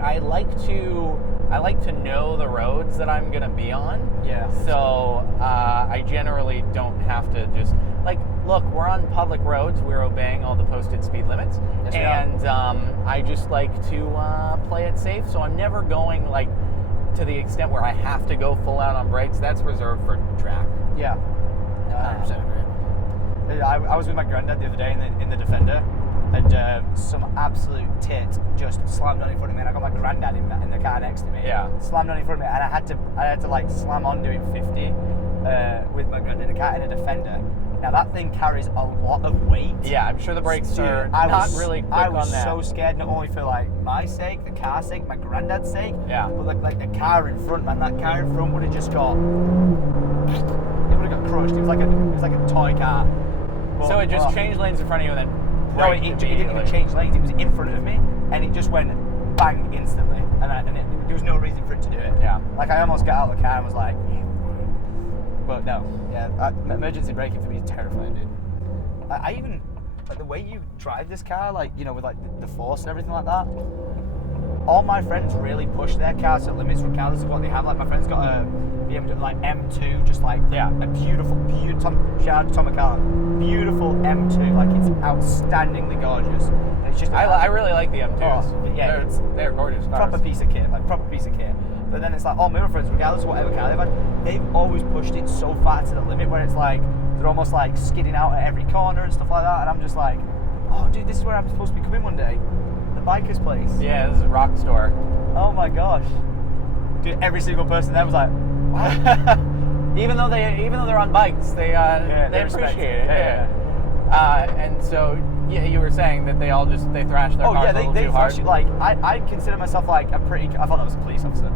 I like to know the roads that I'm gonna be on. Yeah. So I generally don't have to just look. We're on public roads. We're obeying all the posted speed limits, yes, and I just like to play it safe. So I'm never going to the extent where I have to go full out on brakes. That's reserved for track. Yeah. No, I 100% agree. I was with my granddad the other day in the Defender, and some absolute tit just slammed on in front of me, and I got my granddad in the car next to me. Yeah. Slammed on in front of me, and I had to like slam on doing 50 with my granddad in a car in a Defender. Now that thing carries a lot of weight. Yeah, I'm sure the brakes Dude, are not really quick I was on that. so scared, not only for like my sake, the car's sake, my granddad's sake, Yeah. but like the car in front, man. That car in front would have just got, it would have got crushed. It was like a toy car. But, So it just changed lanes in front of you and then No, braked it didn't even immediately. change lanes. It was in front of me, and it just went bang instantly, and there was no reason for it to do it. Yeah. Like I almost got out of the car and was like, but no, yeah, emergency braking for me is terrifying, dude. I even like the way you drive this car, like you know, with like the force and everything like that. All my friends really push their cars to limits regardless of what they have. Like my friend's got a BMW like M2, just like a beautiful shout out to Tom McCallum, beautiful M2, like it's outstandingly gorgeous. And it's just I really like the M2s. Oh, yeah, they're gorgeous cars. proper piece of kit, like proper piece of kit. But then it's like all my other friends, regardless of whatever car they've had, they've always pushed it so far to the limit where it's like they're almost like skidding out at every corner and stuff like that. And I'm just like, oh dude, this is where I'm supposed to be coming one day. The biker's place. Yeah, this is a rock store. Oh my gosh. Dude, every single person there was like, wow. Even though they're on bikes, they they appreciate it. Yeah. And so you were saying that they thrash their cars a little they too hard. thrash it. Like I consider myself like I thought that was a police officer.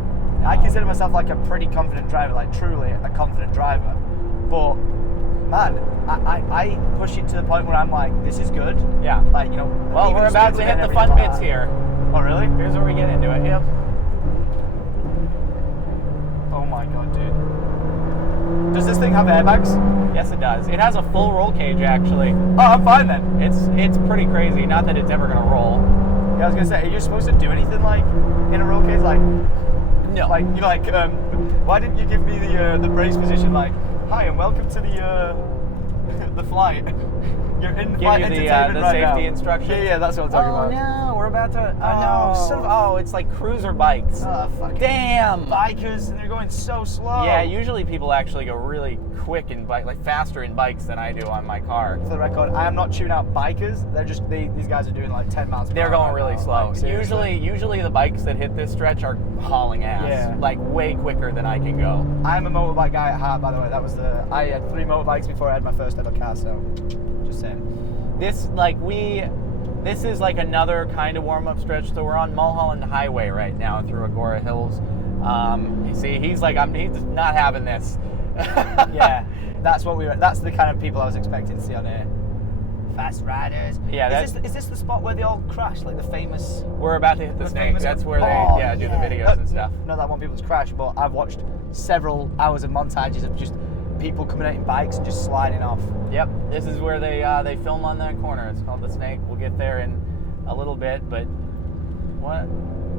I consider myself like a pretty confident driver, like truly a confident driver. But man, I push it to the point where I'm like, this is good. Yeah. Like, you know. Well, even we're about to speed hit limit the and fun everything bits like here. that. Oh really? Here's where we get into it. Yep. Oh my god, dude. Does this thing have airbags? Yes, it does. It has a full roll cage, actually. Oh, I'm fine then. It's pretty crazy. Not that it's ever gonna roll. Yeah, I was gonna say, are you supposed to do anything like in a roll cage, like? No. Like you know, like why didn't you give me the brace position? Like, hi and welcome to the flight. You're in Give flight you the entertainment right safety now. instructions. Yeah, that's what I'm talking about. No, we're about to. no. It's like cruiser bikes. Oh, fucking Damn. bikers, and they're going so slow. Yeah, usually people actually go really quick in faster in bikes than I do on my car. For the record, I am not tuning out bikers. They're just these guys are doing like 10 miles per They're hour going right really now. slow. Like, seriously. Usually the bikes that hit this stretch are hauling ass. Yeah. Like way quicker than I can go. I'm a motorbike guy at heart, by the way. I had 3 motorbikes before I had my first ever car, so just saying. This is like another kind of warm-up stretch. So we're on Mulholland Highway right now through Aurora Hills. You see, he's not having this. Yeah, that's the kind of people I was expecting to see on here. Fast riders. Yeah, is this the spot where they all crash, like the famous? We're about to hit the the snake. famous- That's where Oh, they do the videos and stuff. Not that I want people to crash, but I've watched several hours of montages of just people coming out in bikes and just sliding off. Yep, this is where they film on that corner. It's called the Snake. We'll get there in a little bit, but what?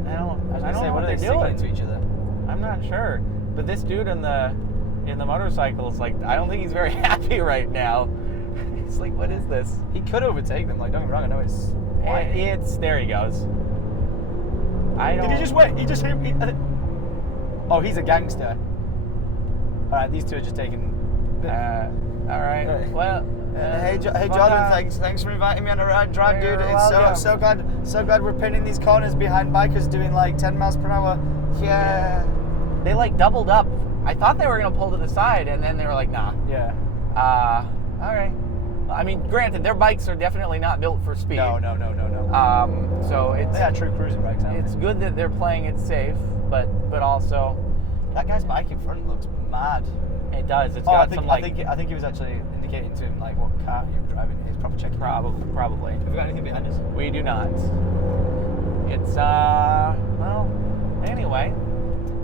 I don't know what are they doing signaling to each other? I'm not sure. But this dude in the motorcycle is like, I don't think he's very happy right now. He's like, what is this? He could overtake them. Like, don't get me wrong. I know it's. Why? There he goes. Did he just wait? He just hit me. Oh, he's a gangster. All right, these two are just taking. All right. Well. Hey Jordan, thanks for inviting me on a ride drive, dude. It's so glad we're pinning these corners behind bikers doing like 10 miles per hour. Yeah. They like doubled up. I thought they were gonna pull to the side, and then they were like, nah. Yeah. All right. I mean, granted, their bikes are definitely not built for speed. No. So it's They are true cruising bikes, aren't it's good that they're playing it safe, but also That guy's bike in front looks mad. it does. It's I got think, some like I think he was actually indicating to him like what car you were driving. He's probably checking. probably. Have we got anything behind us? We do not. It's well, anyway.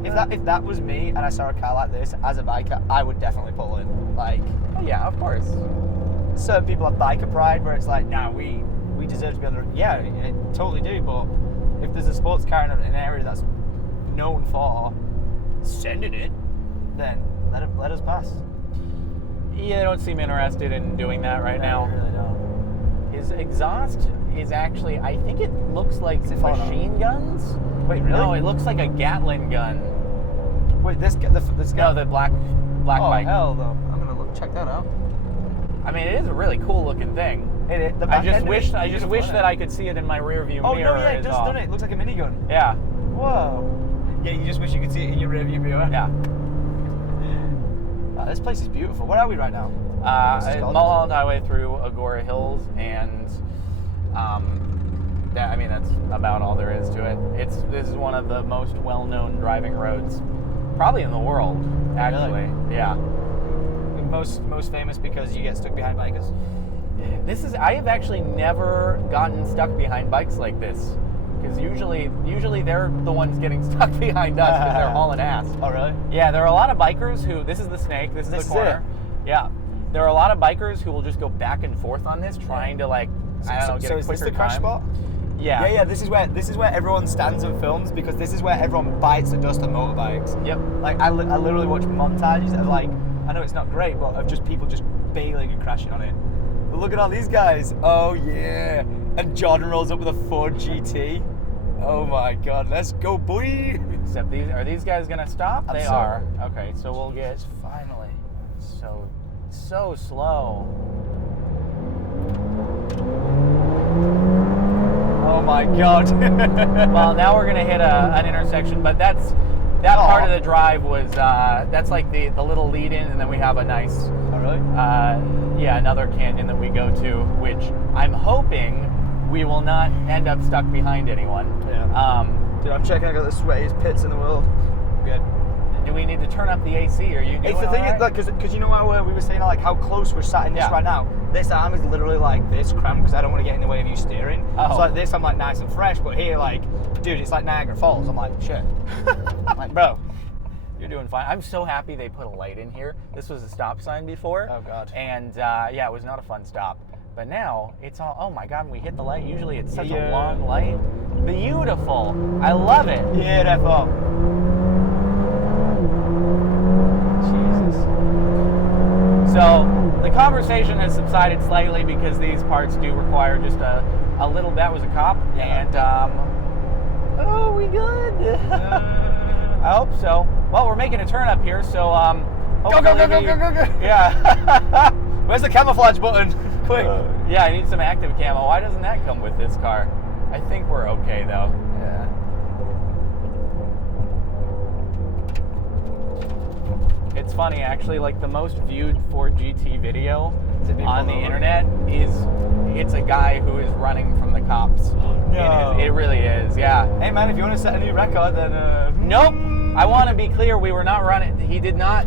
If that was me and I saw a car like this as a biker, I would definitely pull in. Like, Oh yeah, of course. certain people have biker pride where it's like, nah, we deserve to be on the. Yeah, I totally do. But if there's a sports car in an area that's known for sending it, then let us pass. Yeah, they don't seem interested in doing that right now. I really don't. His exhaust is actually, I think it looks like Is it falling off? machine guns. Wait, really? No, it looks like a Gatling gun. Wait, this guy. No, the black oh, bike. hell no. I'm gonna look check that out. I mean, it is a really cool looking thing. I just wish that I could see it in my rear view mirror. Oh no, yeah, it does, doesn't it? It looks like a minigun. Yeah. Whoa. Yeah, you just wish you could see it in your rear view mirror. Yeah. This place is beautiful. Where are we right now? Mulholland Highway through Aurora Hills, and I mean, that's about all there is to it. This is one of the most well-known driving roads, probably in the world, actually. Really? Yeah. Most famous because you get stuck behind bikers. I have actually never gotten stuck behind bikes like this, because usually they're the ones getting stuck behind us because they're hauling ass. Oh really? Yeah, there are a lot of bikers who, this is the snake, this is the corner. Yeah. There are a lot of bikers who will just go back and forth on this, trying to get a quicker time. So is this the crash spot? Yeah. Yeah. This is where everyone stands and films, because this is where everyone bites the dust on motorbikes. Yep. Like I literally watch montages of I know it's not great, but of just people just bailing and crashing on it. But look at all these guys. Oh yeah. And Jordan rolls up with a Ford GT. Oh my God, let's go, boy. Except are these guys gonna stop? They are. Okay, so we'll get finally. So slow. Oh my God. Well, now we're gonna hit an intersection, but that part of the drive was that's like the little lead in, and then we have a nice another canyon that we go to, which I'm hoping we will not end up stuck behind anyone. Yeah. Dude, I'm checking. I got the sweatiest pits in the world. Good. Do we need to turn up the AC? Are you doing It's the thing, right? because you know how we were saying how close we're sat in this right now. This arm is literally like this cramped because I don't want to get in the way of you steering. Oh. So like this, I'm like nice and fresh, but here, dude, it's like Niagara Falls. I'm like, shit. I'm like, bro, you're doing fine. I'm so happy they put a light in here. This was a stop sign before. Oh God. And it was not a fun stop. But now it's all. Oh my God! When we hit the light, usually it's such a long light. Beautiful. I love it. Beautiful. Jesus. So the conversation has subsided slightly because these parts do require just a little. That was a cop, and oh, we good? I hope so. Well, we're making a turn up here, so go. Yeah. Where's the camouflage button? Quick. Yeah, I need some active camo. Why doesn't that come with this car? I think we're okay though. Yeah. It's funny actually, like the most viewed Ford GT video on the internet it's a guy who is running from the cops. No. It really is, yeah. Hey man, if you want to set a new record, then Nope. I want to be clear, we were not running. He did not.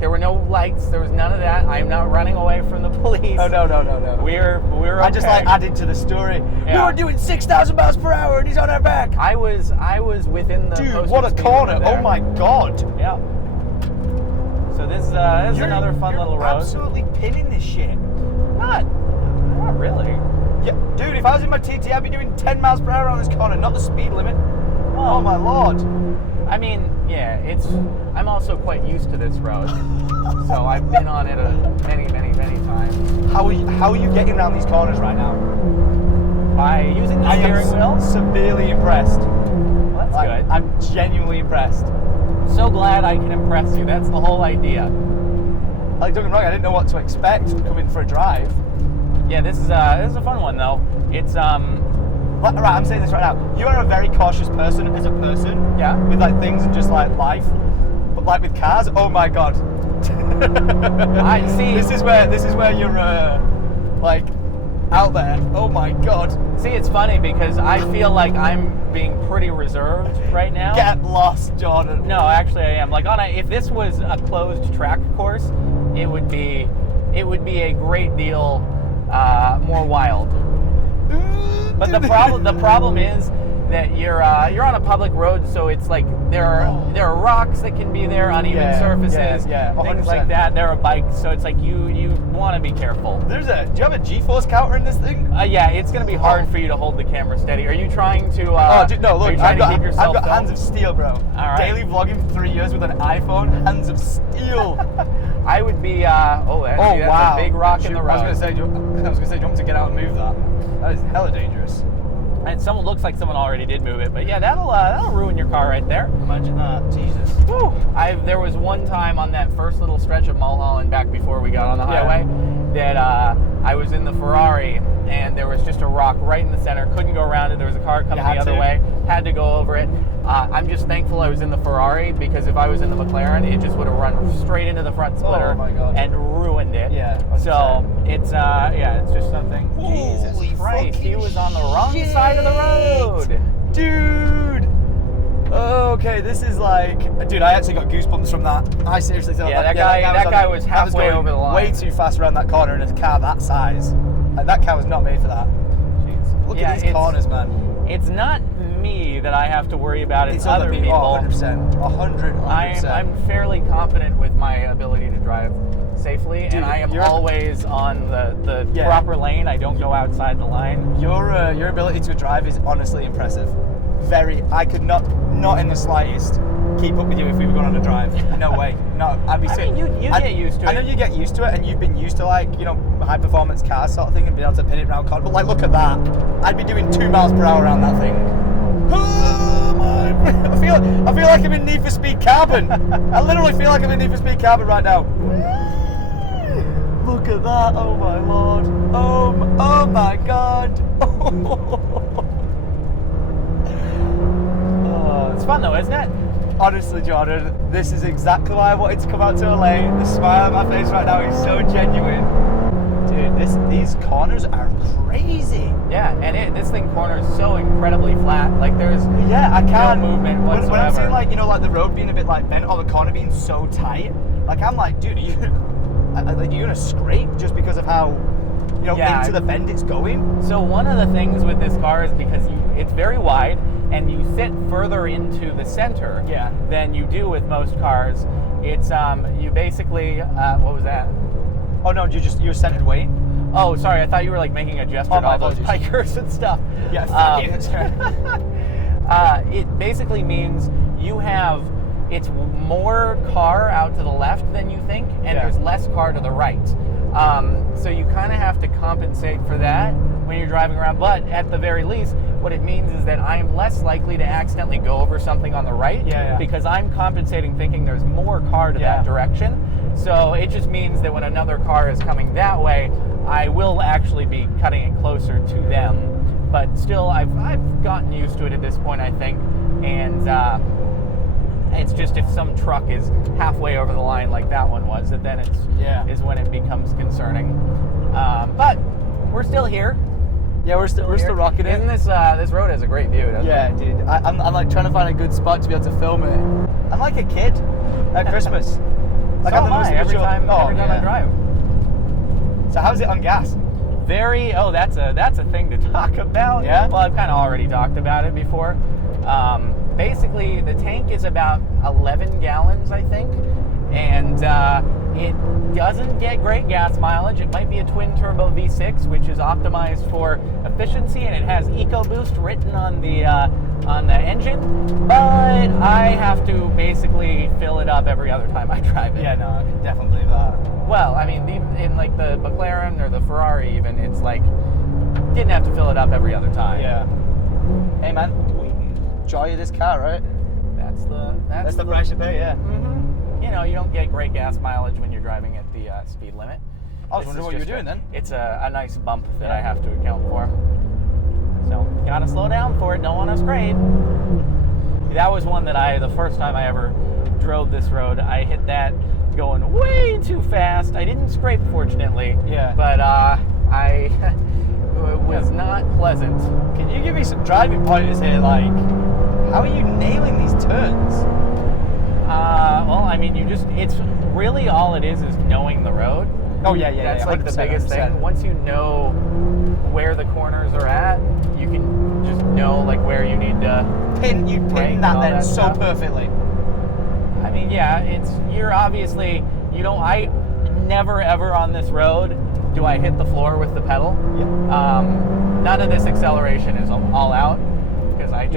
There were no lights. There was none of that. I'm not running away from the police. Oh no. We're okay. I just added to the story. Yeah. We were doing 6,000 miles per hour and he's on our back. I was within the. Dude, what a corner! Oh my God. Yeah. So this is another fun little road. Absolutely pinning this shit. Not really. Yeah, dude. If I was in my TT, I'd be doing 10 miles per hour on this corner, not the speed limit. Oh my Lord. I mean, yeah, I'm also quite used to this road, so I've been on it many times. How are you getting around these corners right now? By using the steering wheel. Severely impressed. Well, that's good. I'm genuinely impressed. I'm so glad I can impress you. That's the whole idea. Don't get me wrong, I didn't know what to expect coming for a drive. Yeah, this is a fun one though. It's Right, I'm saying this right now. You are a very cautious person as a person. Yeah. With things and just life, but with cars, oh my God. I see. This is where you're out there. Oh my God. See, it's funny because I feel like I'm being pretty reserved right now. Get lost, Jordan. No, actually, I am. If this was a closed track course, it would be a great deal more wild. But the problem is that you're on a public road, so it's there are rocks that can be there, uneven surfaces, things like that. There are bikes, so it's you want to be careful. Do you have a G-force counter in this thing? Yeah, it's going to be hard for you to hold the camera steady. Are you trying to? No, look, I've got hands of steel, bro. All right. Daily vlogging for 3 years with an iPhone, hands of steel. I would be. That's a big rock in the road. I was going to say, do you want me to get out and move that? That is hella dangerous. And looks like someone already did move it, but yeah, that'll ruin your car right there. Imagine that, Jesus. Whew. there was one time on that first little stretch of Mulholland back before we got on the highway that I was in the Ferrari and there was just a rock right in the center. Couldn't go around it. There was a car coming the other way. Had to go over it. I'm just thankful I was in the Ferrari because if I was in the McLaren, it just would have run straight into the front splitter and ruined it. Yeah. So it's it's just something. Holy Jesus Christ, he was on the wrong shit. side of the road. Dude! Okay, this is like... Dude, I actually got goosebumps from that. I seriously thought that guy was halfway over the line. Way too fast around that corner in a car that size. Like, that car was not made for that. Jeez. Look at these corners, man. It's not me that I have to worry about. It's other people. 100%. 100%. I'm fairly confident with my ability to drive safely, and I am always on the proper lane. I don't go outside the line. Your ability to drive is honestly impressive. I could not in the slightest keep up with you if we were going on a drive. No way. No, I'd be sick. I mean, you get used to it. I know you get used to it, and you've been used to, like, you know, high performance cars sort of thing and being able to pin it around corners. But like, look at that. I'd be doing 2 miles per hour around that thing. Oh my! I feel like I'm in Need for Speed Carbon. I literally feel like I'm in Need for Speed Carbon right now. Look at that! Oh my lord! Oh my god! It's fun though, isn't it? Honestly, Jordan, this is exactly why I wanted to come out to LA. The smile on my face right now is so genuine. Dude, these corners are crazy. Yeah, and this thing corners so incredibly flat. Like there's no movement whatsoever. When I'm saying, like, you know, like the road being a bit like bent or the corner being so tight, like I'm like, dude, you're gonna scrape just because of how, you know, into the bend it's going. So one of the things with this car is because it's very wide and you sit further into the center than you do with most cars. It's you basically what was that? Oh no, you're centered weight. Oh, sorry, I thought you were like making a gesture to all those bikers and stuff. Yeah, it basically means it's more car out to the left than you think, and there's less car to the right. So you kind of have to compensate for that when you're driving around. But at the very least, what it means is that I am less likely to accidentally go over something on the right because I'm compensating thinking there's more car to that direction. So it just means that when another car is coming that way, I will actually be cutting it closer to them. But still, I've gotten used to it at this point, I think. And it's just if some truck is halfway over the line like that one was, that then is when it becomes concerning. But we're still here. Yeah, we're still rocking it. Isn't this road has a great view, doesn't it? Dude. I'm like trying to find a good spot to be able to film it. I'm like a kid at Christmas. Like so am I every time I drive. So how's it on gas? That's a thing to talk about. Yeah. Well, I've kind of already talked about it before. Basically, the tank is about 11 gallons, I think, and it doesn't get great gas mileage. It might be a twin turbo V6, which is optimized for efficiency, and it has EcoBoost written on the engine. But I have to basically fill it up every other time I drive it. Yeah, no, I can definitely believe that. Well, I mean, in like the McLaren or the Ferrari, even it's like didn't have to fill it up every other time. Yeah. Hey, man. Joy of this car, right? That's the price you pay, yeah. Mm-hmm. You know, you don't get great gas mileage when you're driving at the speed limit. I was wondering what you were doing then. It's a nice bump that I have to account for. So, gotta slow down for it, don't want to scrape. That was one that the first time I ever drove this road, I hit that going way too fast. I didn't scrape, fortunately. Yeah. But it was not pleasant. Can you give me some driving pointers here? Like, how are you nailing these turns? Well, I mean, it's really all it is knowing the road. Oh, yeah. That's like the biggest thing. Once you know where the corners are at, you can just know like where you need to pin that then so stuff perfectly. I mean, you're obviously, I never ever on this road do I hit the floor with the pedal. Yeah. None of this acceleration is all out because I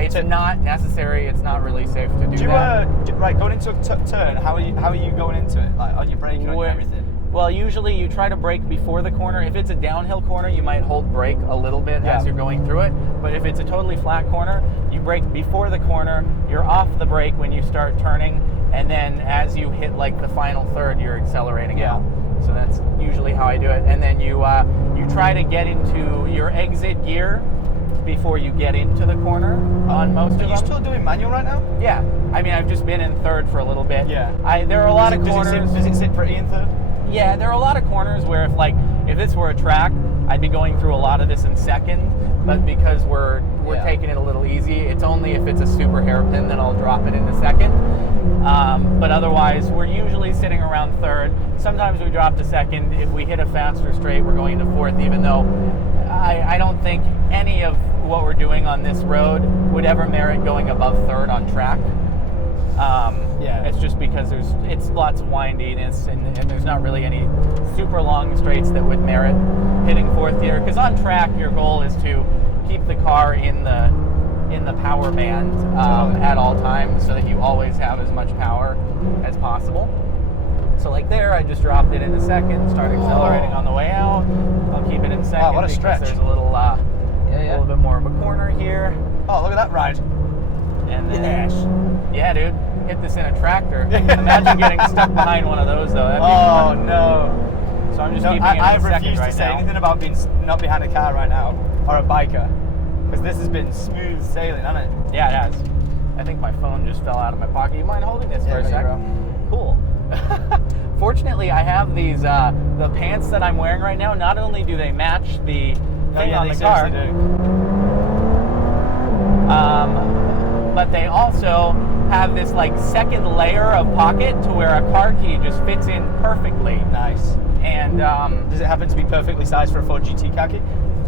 it's not necessary. It's not really safe to do that. Right, going into a turn, how are you going into it? Like, are you braking on everything? Well, usually you try to brake before the corner. If it's a downhill corner, you might hold brake a little bit as you're going through it. But if it's a totally flat corner, you brake before the corner, you're off the brake when you start turning, and then as you hit like the final third, you're accelerating out. So that's usually how I do it. And then you try to get into your exit gear before you get into the corner on most of them. Are you still doing manual right now? Yeah. I mean, I've just been in third for a little bit. Yeah. There are a lot of corners. Does it sit pretty in third? Yeah, there are a lot of corners where if this were a track, I'd be going through a lot of this in second, but because we're taking it a little easy, it's only if it's a super hairpin that I'll drop it into second. But otherwise, we're usually sitting around third. Sometimes we drop to second. If we hit a faster straight, we're going into fourth, even though I don't think any of what we're doing on this road would ever merit going above third on track. It's just because it's lots of windiness and there's not really any super long straights that would merit hitting fourth gear. Because on track, your goal is to keep the car in the power band at all times, so that you always have as much power as possible. So like there, I just dropped it into second, start accelerating on the way out. I'll keep it in second. Wow, what a because stretch. There's a little little bit more of a corner here. Oh, look at that ride. And then, yeah, dude, hit this in a tractor. Imagine getting stuck behind one of those, though. That'd be fun. No. So I'm just keeping it I in second refuse right to say now. anything about being not behind a car right now, or a biker, because this has been smooth sailing, hasn't it? Yeah, it has. I think my phone just fell out of my pocket. You mind holding this for a sec? Cool. Fortunately, I have these, the pants that I'm wearing right now, not only do they match the thing on the car, but they also have this like second layer of pocket to where a car key just fits in perfectly. Nice. And does it happen to be perfectly sized for a Ford GT car key?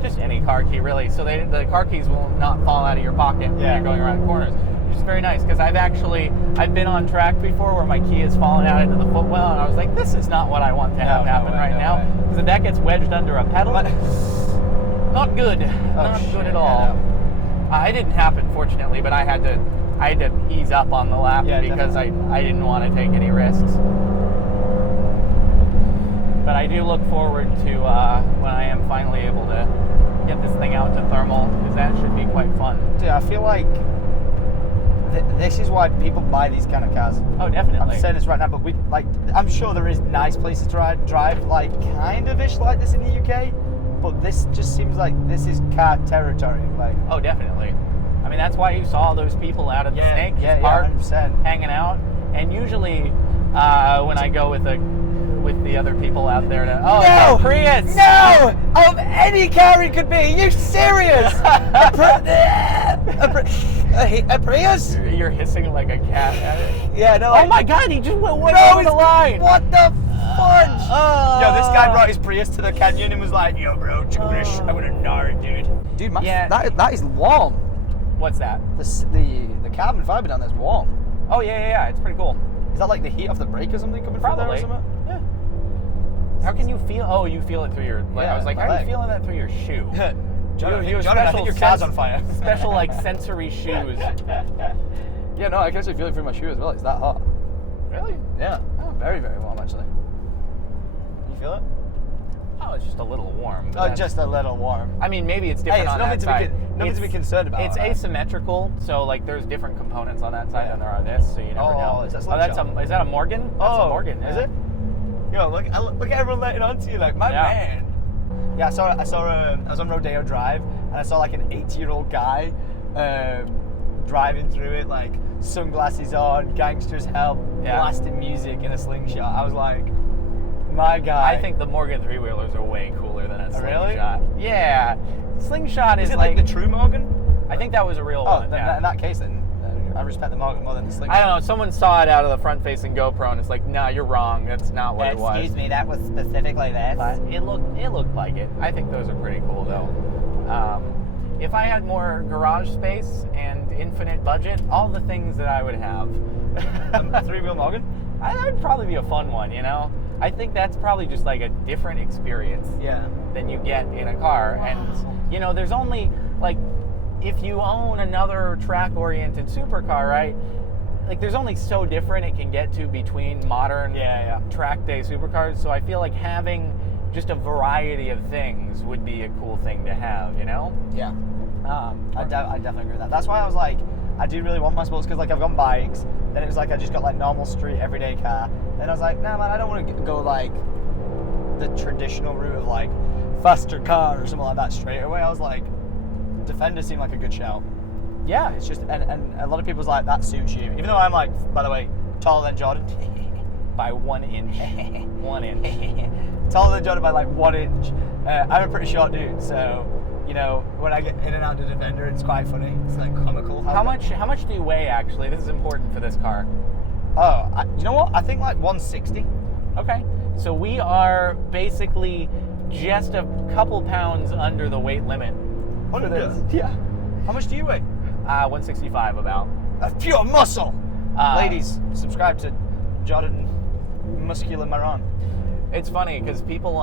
Just any car key, really. So the car keys will not fall out of your pocket when you're going around corners, which is very nice, because I've been on track before where my key has fallen out into the footwell, and I was like, this is not what I want to have happen right now. Because if that gets wedged under a pedal, not good. Not good at all. It didn't happen, fortunately, but I had to ease up on the lap because I didn't want to take any risks. But I do look forward to when I am finally able to get this thing out to thermal, because that should be quite fun. Dude, I feel like this is why people buy these kind of cars. Oh, definitely. I'm saying this right now, but I'm sure there is nice places to drive like kind of ish like this in the UK. But this just seems like this is car territory. Like, oh, definitely. I mean, that's why you saw those people out at the Snake Park 100%. hanging out. And usually, when I go with the other people out there to no! Prius. No! Of any car it could be. Are you serious? A Prius? You're hissing like a cat at it. Yeah, no. Oh my God! He just went way over the line. What the fudge? Yo, this guy brought his Prius to the canyon and was like, "Yo, bro, check this. I'm gonna gnar it, dude." Dude, that is warm. What's that? The carbon fiber down there's warm. Oh yeah. It's pretty cool. Is that like the heat off the brake or something coming from there or something? Yeah. How can you feel? Oh, you feel it through your. I was like, how are you feeling that through your shoe? John, I think your car's on fire. Special like sensory shoes. Yeah, no, I can actually feel it through my shoe as well. It's that hot. Really? Yeah. Oh, very, very warm actually. You feel it? Oh, it's just a little warm. Oh, just a little warm. I mean, maybe it's different on that side. Nothing to be concerned about. It's asymmetrical, so like there's different components on that side than there are this, so you never know. Is that is that a Morgan? That's a Morgan. Is it? Yo, look at everyone letting on to you, like, my man. Yeah, I was on Rodeo Drive, and I saw like an 80-year-old guy driving through it, like sunglasses on, gangster's help, blasting music in a slingshot. I was like, my guy. I think the Morgan three-wheelers are way cooler than a slingshot. Really? Yeah. Slingshot is it like the true Morgan? I think that was a real one. In that case, then I respect the Morgan more than the slingshot. I don't know. Someone saw it out of the front-facing GoPro, and it's like, nah, you're wrong. That's not what it was. Excuse me, that was specifically this. But it looked like it. I think those are pretty cool, though. If I had more garage space and infinite budget, all the things that I would have. A three-wheel Morgan? That would probably be a fun one, you know? I think that's probably just like a different experience than you get in a car. And, you know, there's only, like, if you own another track-oriented supercar, right, like there's only so different it can get to between modern track day supercars. So I feel like having just a variety of things would be a cool thing to have, you know? Yeah. I definitely agree with that. That's why I was like, I do really want my sports because like I've gone bikes. Then it was like I just got like normal street everyday car. Then I was like, nah, man, I don't want to go like the traditional route of like faster car or something like that straight away. I was like, Defender seemed like a good shout. Yeah. It's just, and a lot of people's like, that suits you. Even though I'm like, by the way, taller than Jordan. By 1 inch. 1 inch. Taller than Jordan by like 1 inch. I'm a pretty short dude, so, you know, when I get in and out of the Defender, it's quite funny. It's like comical. How much do you weigh, actually? This is important for this car. Oh, you know what? I think like 160. Okay. So we are basically just a couple pounds under the weight limit. What for is this. Yeah. How much do you weigh? 165 about. That's pure muscle. Ladies, subscribe to Jordan Muscular Maron. It's funny because people,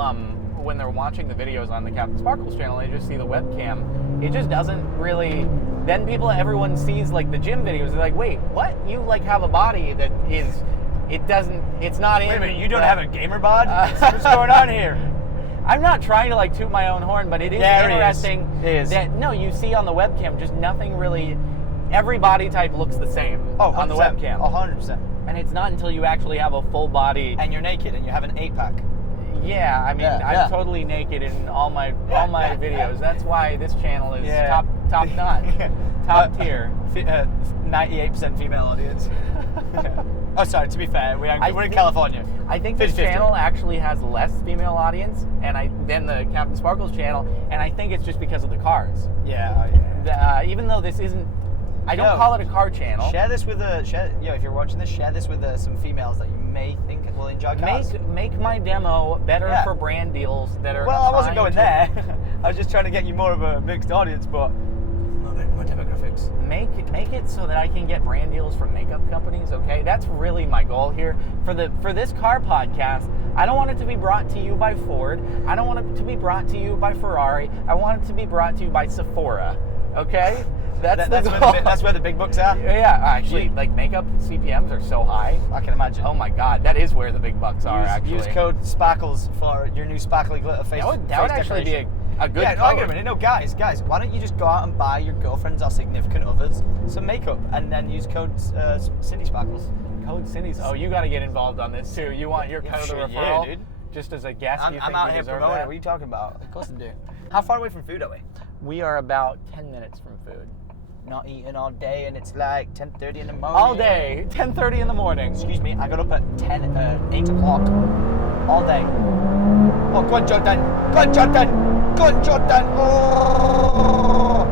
when they're watching the videos on the Captain Sparkles channel, they just see the webcam. It just doesn't really. Then everyone sees like the gym videos. They're like, wait, what? You like have a body that is. It doesn't. It's not in. Wait a minute, you don't have a gamer bod? What's going on here? I'm not trying to like toot my own horn, but it is interesting it is. that you see on the webcam just nothing really. Every body type looks the same on the webcam. 100%. And it's not until you actually have a full body and you're naked and you have an 8-pack. Yeah, I mean, I'm totally naked in all my videos. That's why this channel is top notch, top tier. 98% female audience. Oh, sorry. To be fair, we're in California. I think this 50-50. channel actually has less female audience, than the Captain Sparkles channel, and I think it's just because of the cars. Yeah. Even though this isn't, I don't call it a car channel. Share this with if you're watching this, share this with some females that you may think will enjoy cars. Make my demo better for brand deals that are. Well, I wasn't going there. I was just trying to get you more of a mixed audience, but more demographics. Make it so that I can get brand deals from makeup companies. Okay, that's really my goal here for this car podcast. I don't want it to be brought to you by Ford. I don't want it to be brought to you by Ferrari. I want it to be brought to you by Sephora. Okay. That's where the big bucks are? Yeah, actually, like makeup CPMs are so high. I can imagine. Oh my god, that is where the big bucks are, actually. Use code SPARKLES for your new sparkly glitter face. That would actually be a good code. No, wait a minute. No, guys, why don't you just go out and buy your girlfriends or significant others some makeup and then use code Cindy Sparkles. Code Cindy's. Oh, you got to get involved on this too. You want your code of the referral? Yeah, dude. Just as a guest, I'm out here promoting it. What are you talking about? Of course I do. How far away from food are we? We are about 10 minutes from food. Not eating all day, and it's like 10:30 in the morning. All day, 10:30 in the morning. Excuse me, I got up at 8 o'clock. All day. Oh, go on, Jordan. Go on, Jordan. Go on, Jordan. Oh.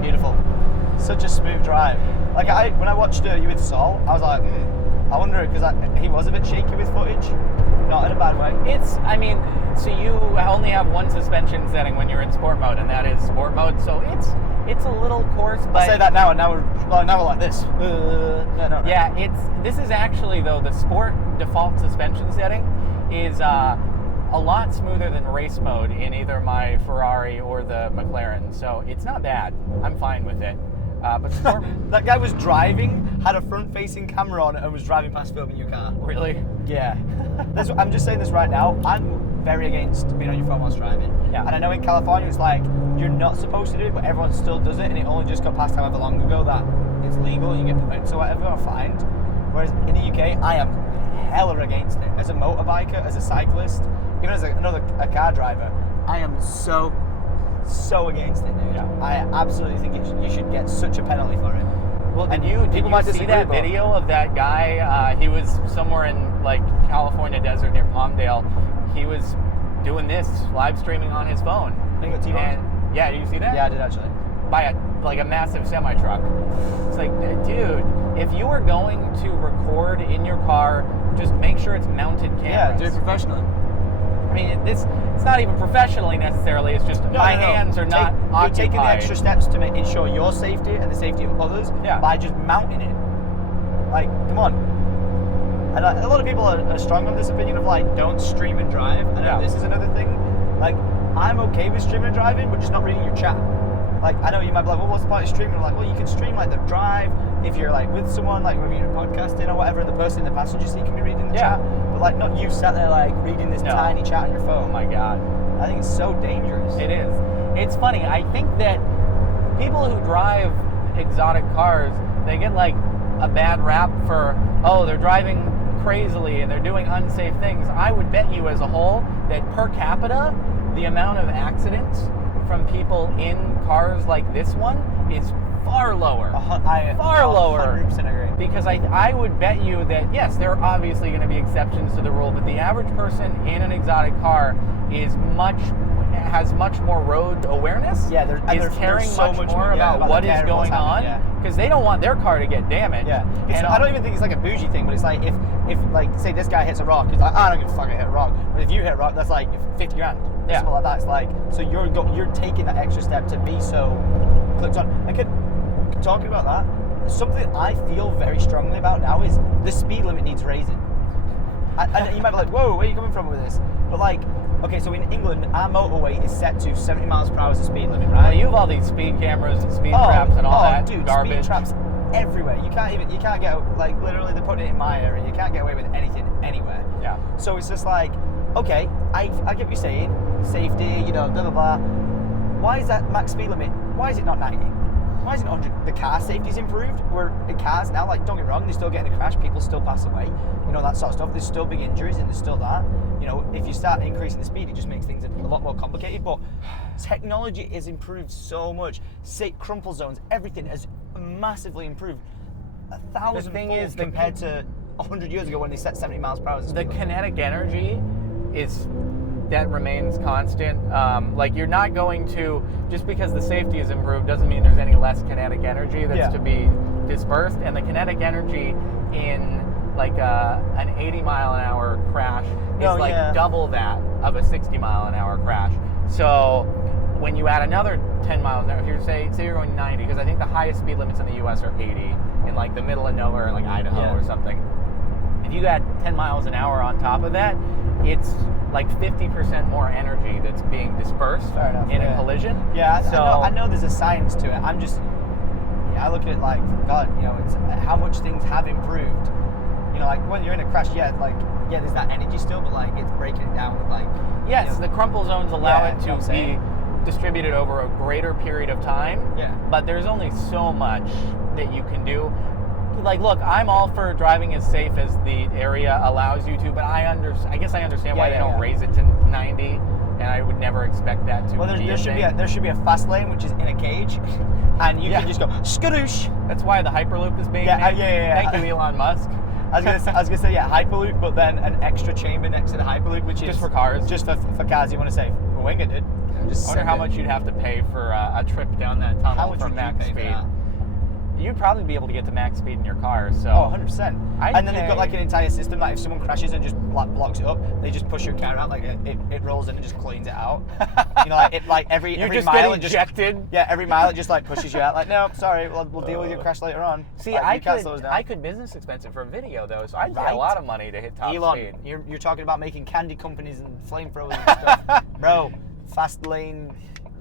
Beautiful. Such a smooth drive. Like when I watched you with Saul, I was like, I wonder, because he was a bit shaky with footage. Not in a bad way. So you only have one suspension setting when you're in sport mode, and that is sport mode. So it's a little coarse, but I say that now, and now we're like this. This is actually though the sport default suspension setting is a lot smoother than race mode in either my Ferrari or the McLaren. So it's not bad. I'm fine with it. But sport... That guy was driving, had a front-facing camera on, and was driving past filming your car. Really? Yeah. I'm just saying this right now. I'm very against being on your phone whilst driving. Yeah. And I know in California it's like you're not supposed to do it, but everyone still does it, and it only just got passed however long ago that it's legal and you get permits or whatever or fined. Whereas in the UK, I am hella against it. As a motorbiker, as a cyclist, even as a car driver, I am so against it, dude. Yeah. I absolutely think you should get such a penalty for it. Well, did you see that video of that guy? He was somewhere in like California desert near Palmdale. He was doing this live streaming on his phone. Think of T-Bone? Yeah, did you see that? Yeah, I did actually. By a massive semi truck. It's like, dude, if you are going to record in your car, just make sure it's mounted cameras. Yeah, do it professionally. I mean, it's not even professionally necessarily. It's just my hands are not occupied. You're taking the extra steps to ensure your safety and the safety of others by just mounting it. Like, come on. And a lot of people are strong on this opinion of like, don't stream and drive. And this is another thing. Like, I'm okay with streaming and driving, but just not reading your chat. like, I know you might be like, well, what's the point of streaming? I'm like, well, you can stream like the drive if you're like with someone, like whether you're podcasting or whatever, and the person in the passenger seat can be reading the chat. But like, not you sat there like reading this tiny chat on your phone. Oh my God. I think it's so dangerous. It is. It's funny. I think that people who drive exotic cars, they get like a bad rap for, oh, they're driving crazily and they're doing unsafe things. I would bet you as a whole that per capita, the amount of accidents from people in cars like this one is far lower. Far lower. 100% agree. Because I would bet you that, yes, there are obviously going to be exceptions to the rule, but the average person in an exotic car has much more road awareness. Yeah, is caring so much more about what is going on, because they don't want their car to get damaged. Yeah, I don't even think it's like a bougie thing, but it's like if like say this guy hits a rock, it's like, I don't give a fuck, I hit a rock. But if you hit a rock, that's like 50 grand. Yeah, something like that. It's like, so you're taking that extra step to be so clicked on. And talking about that, something I feel very strongly about now is the speed limit needs raising. And you might be like, whoa, where are you coming from with this? But like, okay, so in England, our motorway is set to 70 miles per hour as the speed limit, right? Well, you have all these speed cameras and speed traps and all that garbage. Speed traps everywhere. You can't get, like, literally they're putting it in my area. You can't get away with anything anywhere. Yeah. So it's just like, okay, I get what you're saying. Safety, blah, blah, blah. Why is that max speed limit? Why is it not 90? Why is it 100? The car safety's improved. We're in cars now, like, don't get me wrong, they still get in a crash, people still pass away, that sort of stuff. There's still big injuries and there's still that. If you start increasing the speed, it just makes things a lot more complicated. But technology has improved so much. Crumple zones, everything has massively improved. 1,000 fold compared to 100 years ago when they set 70 miles per hour. The kinetic energy that remains constant. Like, you're not going to, just because the safety is improved doesn't mean there's any less kinetic energy that's to be dispersed. And the kinetic energy in like an 80 mile an hour crash is double that of a 60 mile an hour crash. So when you add another 10 miles an hour, if you're say you're going 90, because I think the highest speed limits in the US are 80 in like the middle of nowhere, like Idaho or something. If you add 10 miles an hour on top of that, it's like 50% more energy that's being dispersed in a collision. Yeah, I know there's a science to it. I'm just, I look at it like, God, it's how much things have improved. Like when you're in a crash, there's that energy still, but like it's breaking it down with like. Yes, the crumple zones allow it to be distributed over a greater period of time. Yeah. But there's only so much that you can do. Like, look, I'm all for driving as safe as the area allows you to, but I guess I understand why they don't raise it to 90, and I would never expect that to. Well, there should be a fast lane which is in a cage, and you can just go skadoosh. That's why the Hyperloop is being made. Thank you, Elon Musk. I was gonna say Hyperloop, but then an extra chamber next to the Hyperloop, which is just for cars. Just for cars you want to save. Winger did. I wonder how much you'd have to pay for a trip down that tunnel for max speed. You'd probably be able to get to max speed in your car. So 100%. And then they've got like an entire system that if someone crashes and just blocks it up, they just push your car out, like it rolls in and just cleans it out. Every mile it ejected. Every mile it just like pushes you out. Like, no, sorry, we'll deal with your crash later on. See, I could business expense it for a video though, so I'd pay a lot of money to hit top speed. You're talking about making candy companies and flamethrowers and stuff, bro. Fast lane.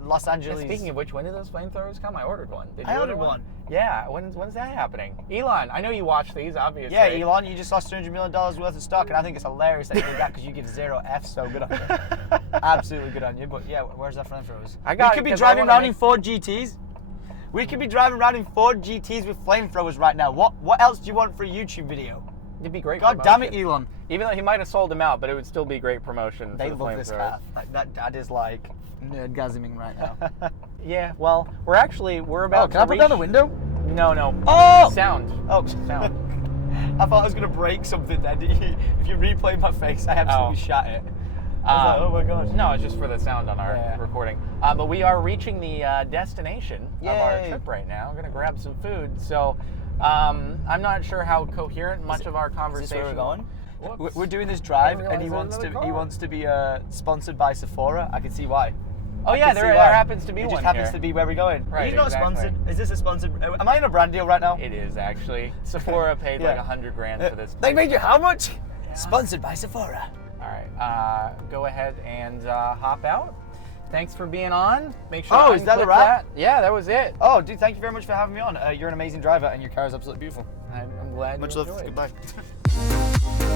Los Angeles. Speaking of which, when did those flamethrowers come? I ordered one. Did you I ordered one? Yeah. When's that happening? Elon, I know you watch these, obviously. Yeah, Elon, you just lost $300 million worth of stock, and I think it's hilarious that you did that because you give 0 F's. So good on you. Absolutely good on you. But yeah, where's that flamethrowers? We could be driving around in Ford GTs. We could be driving around in Ford GTs with flamethrowers right now. What else do you want for a YouTube video? It'd be great. God damn it, Elon. Even though he might have sold them out, but it would still be great promotion. They love this car. Like, that dad is like nerdgasming right now. Yeah, well, we're about to can I put down the window? No. Oh! Sound. I thought I was going to break something then. If you replay my face, I absolutely shot it. I was like, oh my gosh. No, it's just for the sound on our recording. But we are reaching the destination of our trip right now. We're going to grab some food. So I'm not sure how coherent much of our conversation. Is this where we're going? Whoops. We're doing this drive, and he wants to be sponsored by Sephora. I can see why. Oh yeah, there happens to be one. It just happens to be where we're going. Right, He's not sponsored. Is this a sponsored? Am I in a brand deal right now? It is actually. Sephora paid like $100,000 for this. They made you how much? Yeah. Sponsored by Sephora. All right, go ahead and hop out. thanks for being on. Make sure. Oh, is that a unclip wrap? that. Yeah, that was it. Oh, dude, thank you very much for having me on. You're an amazing driver, and your car is absolutely beautiful. I'm glad Much you love. enjoyed. Goodbye.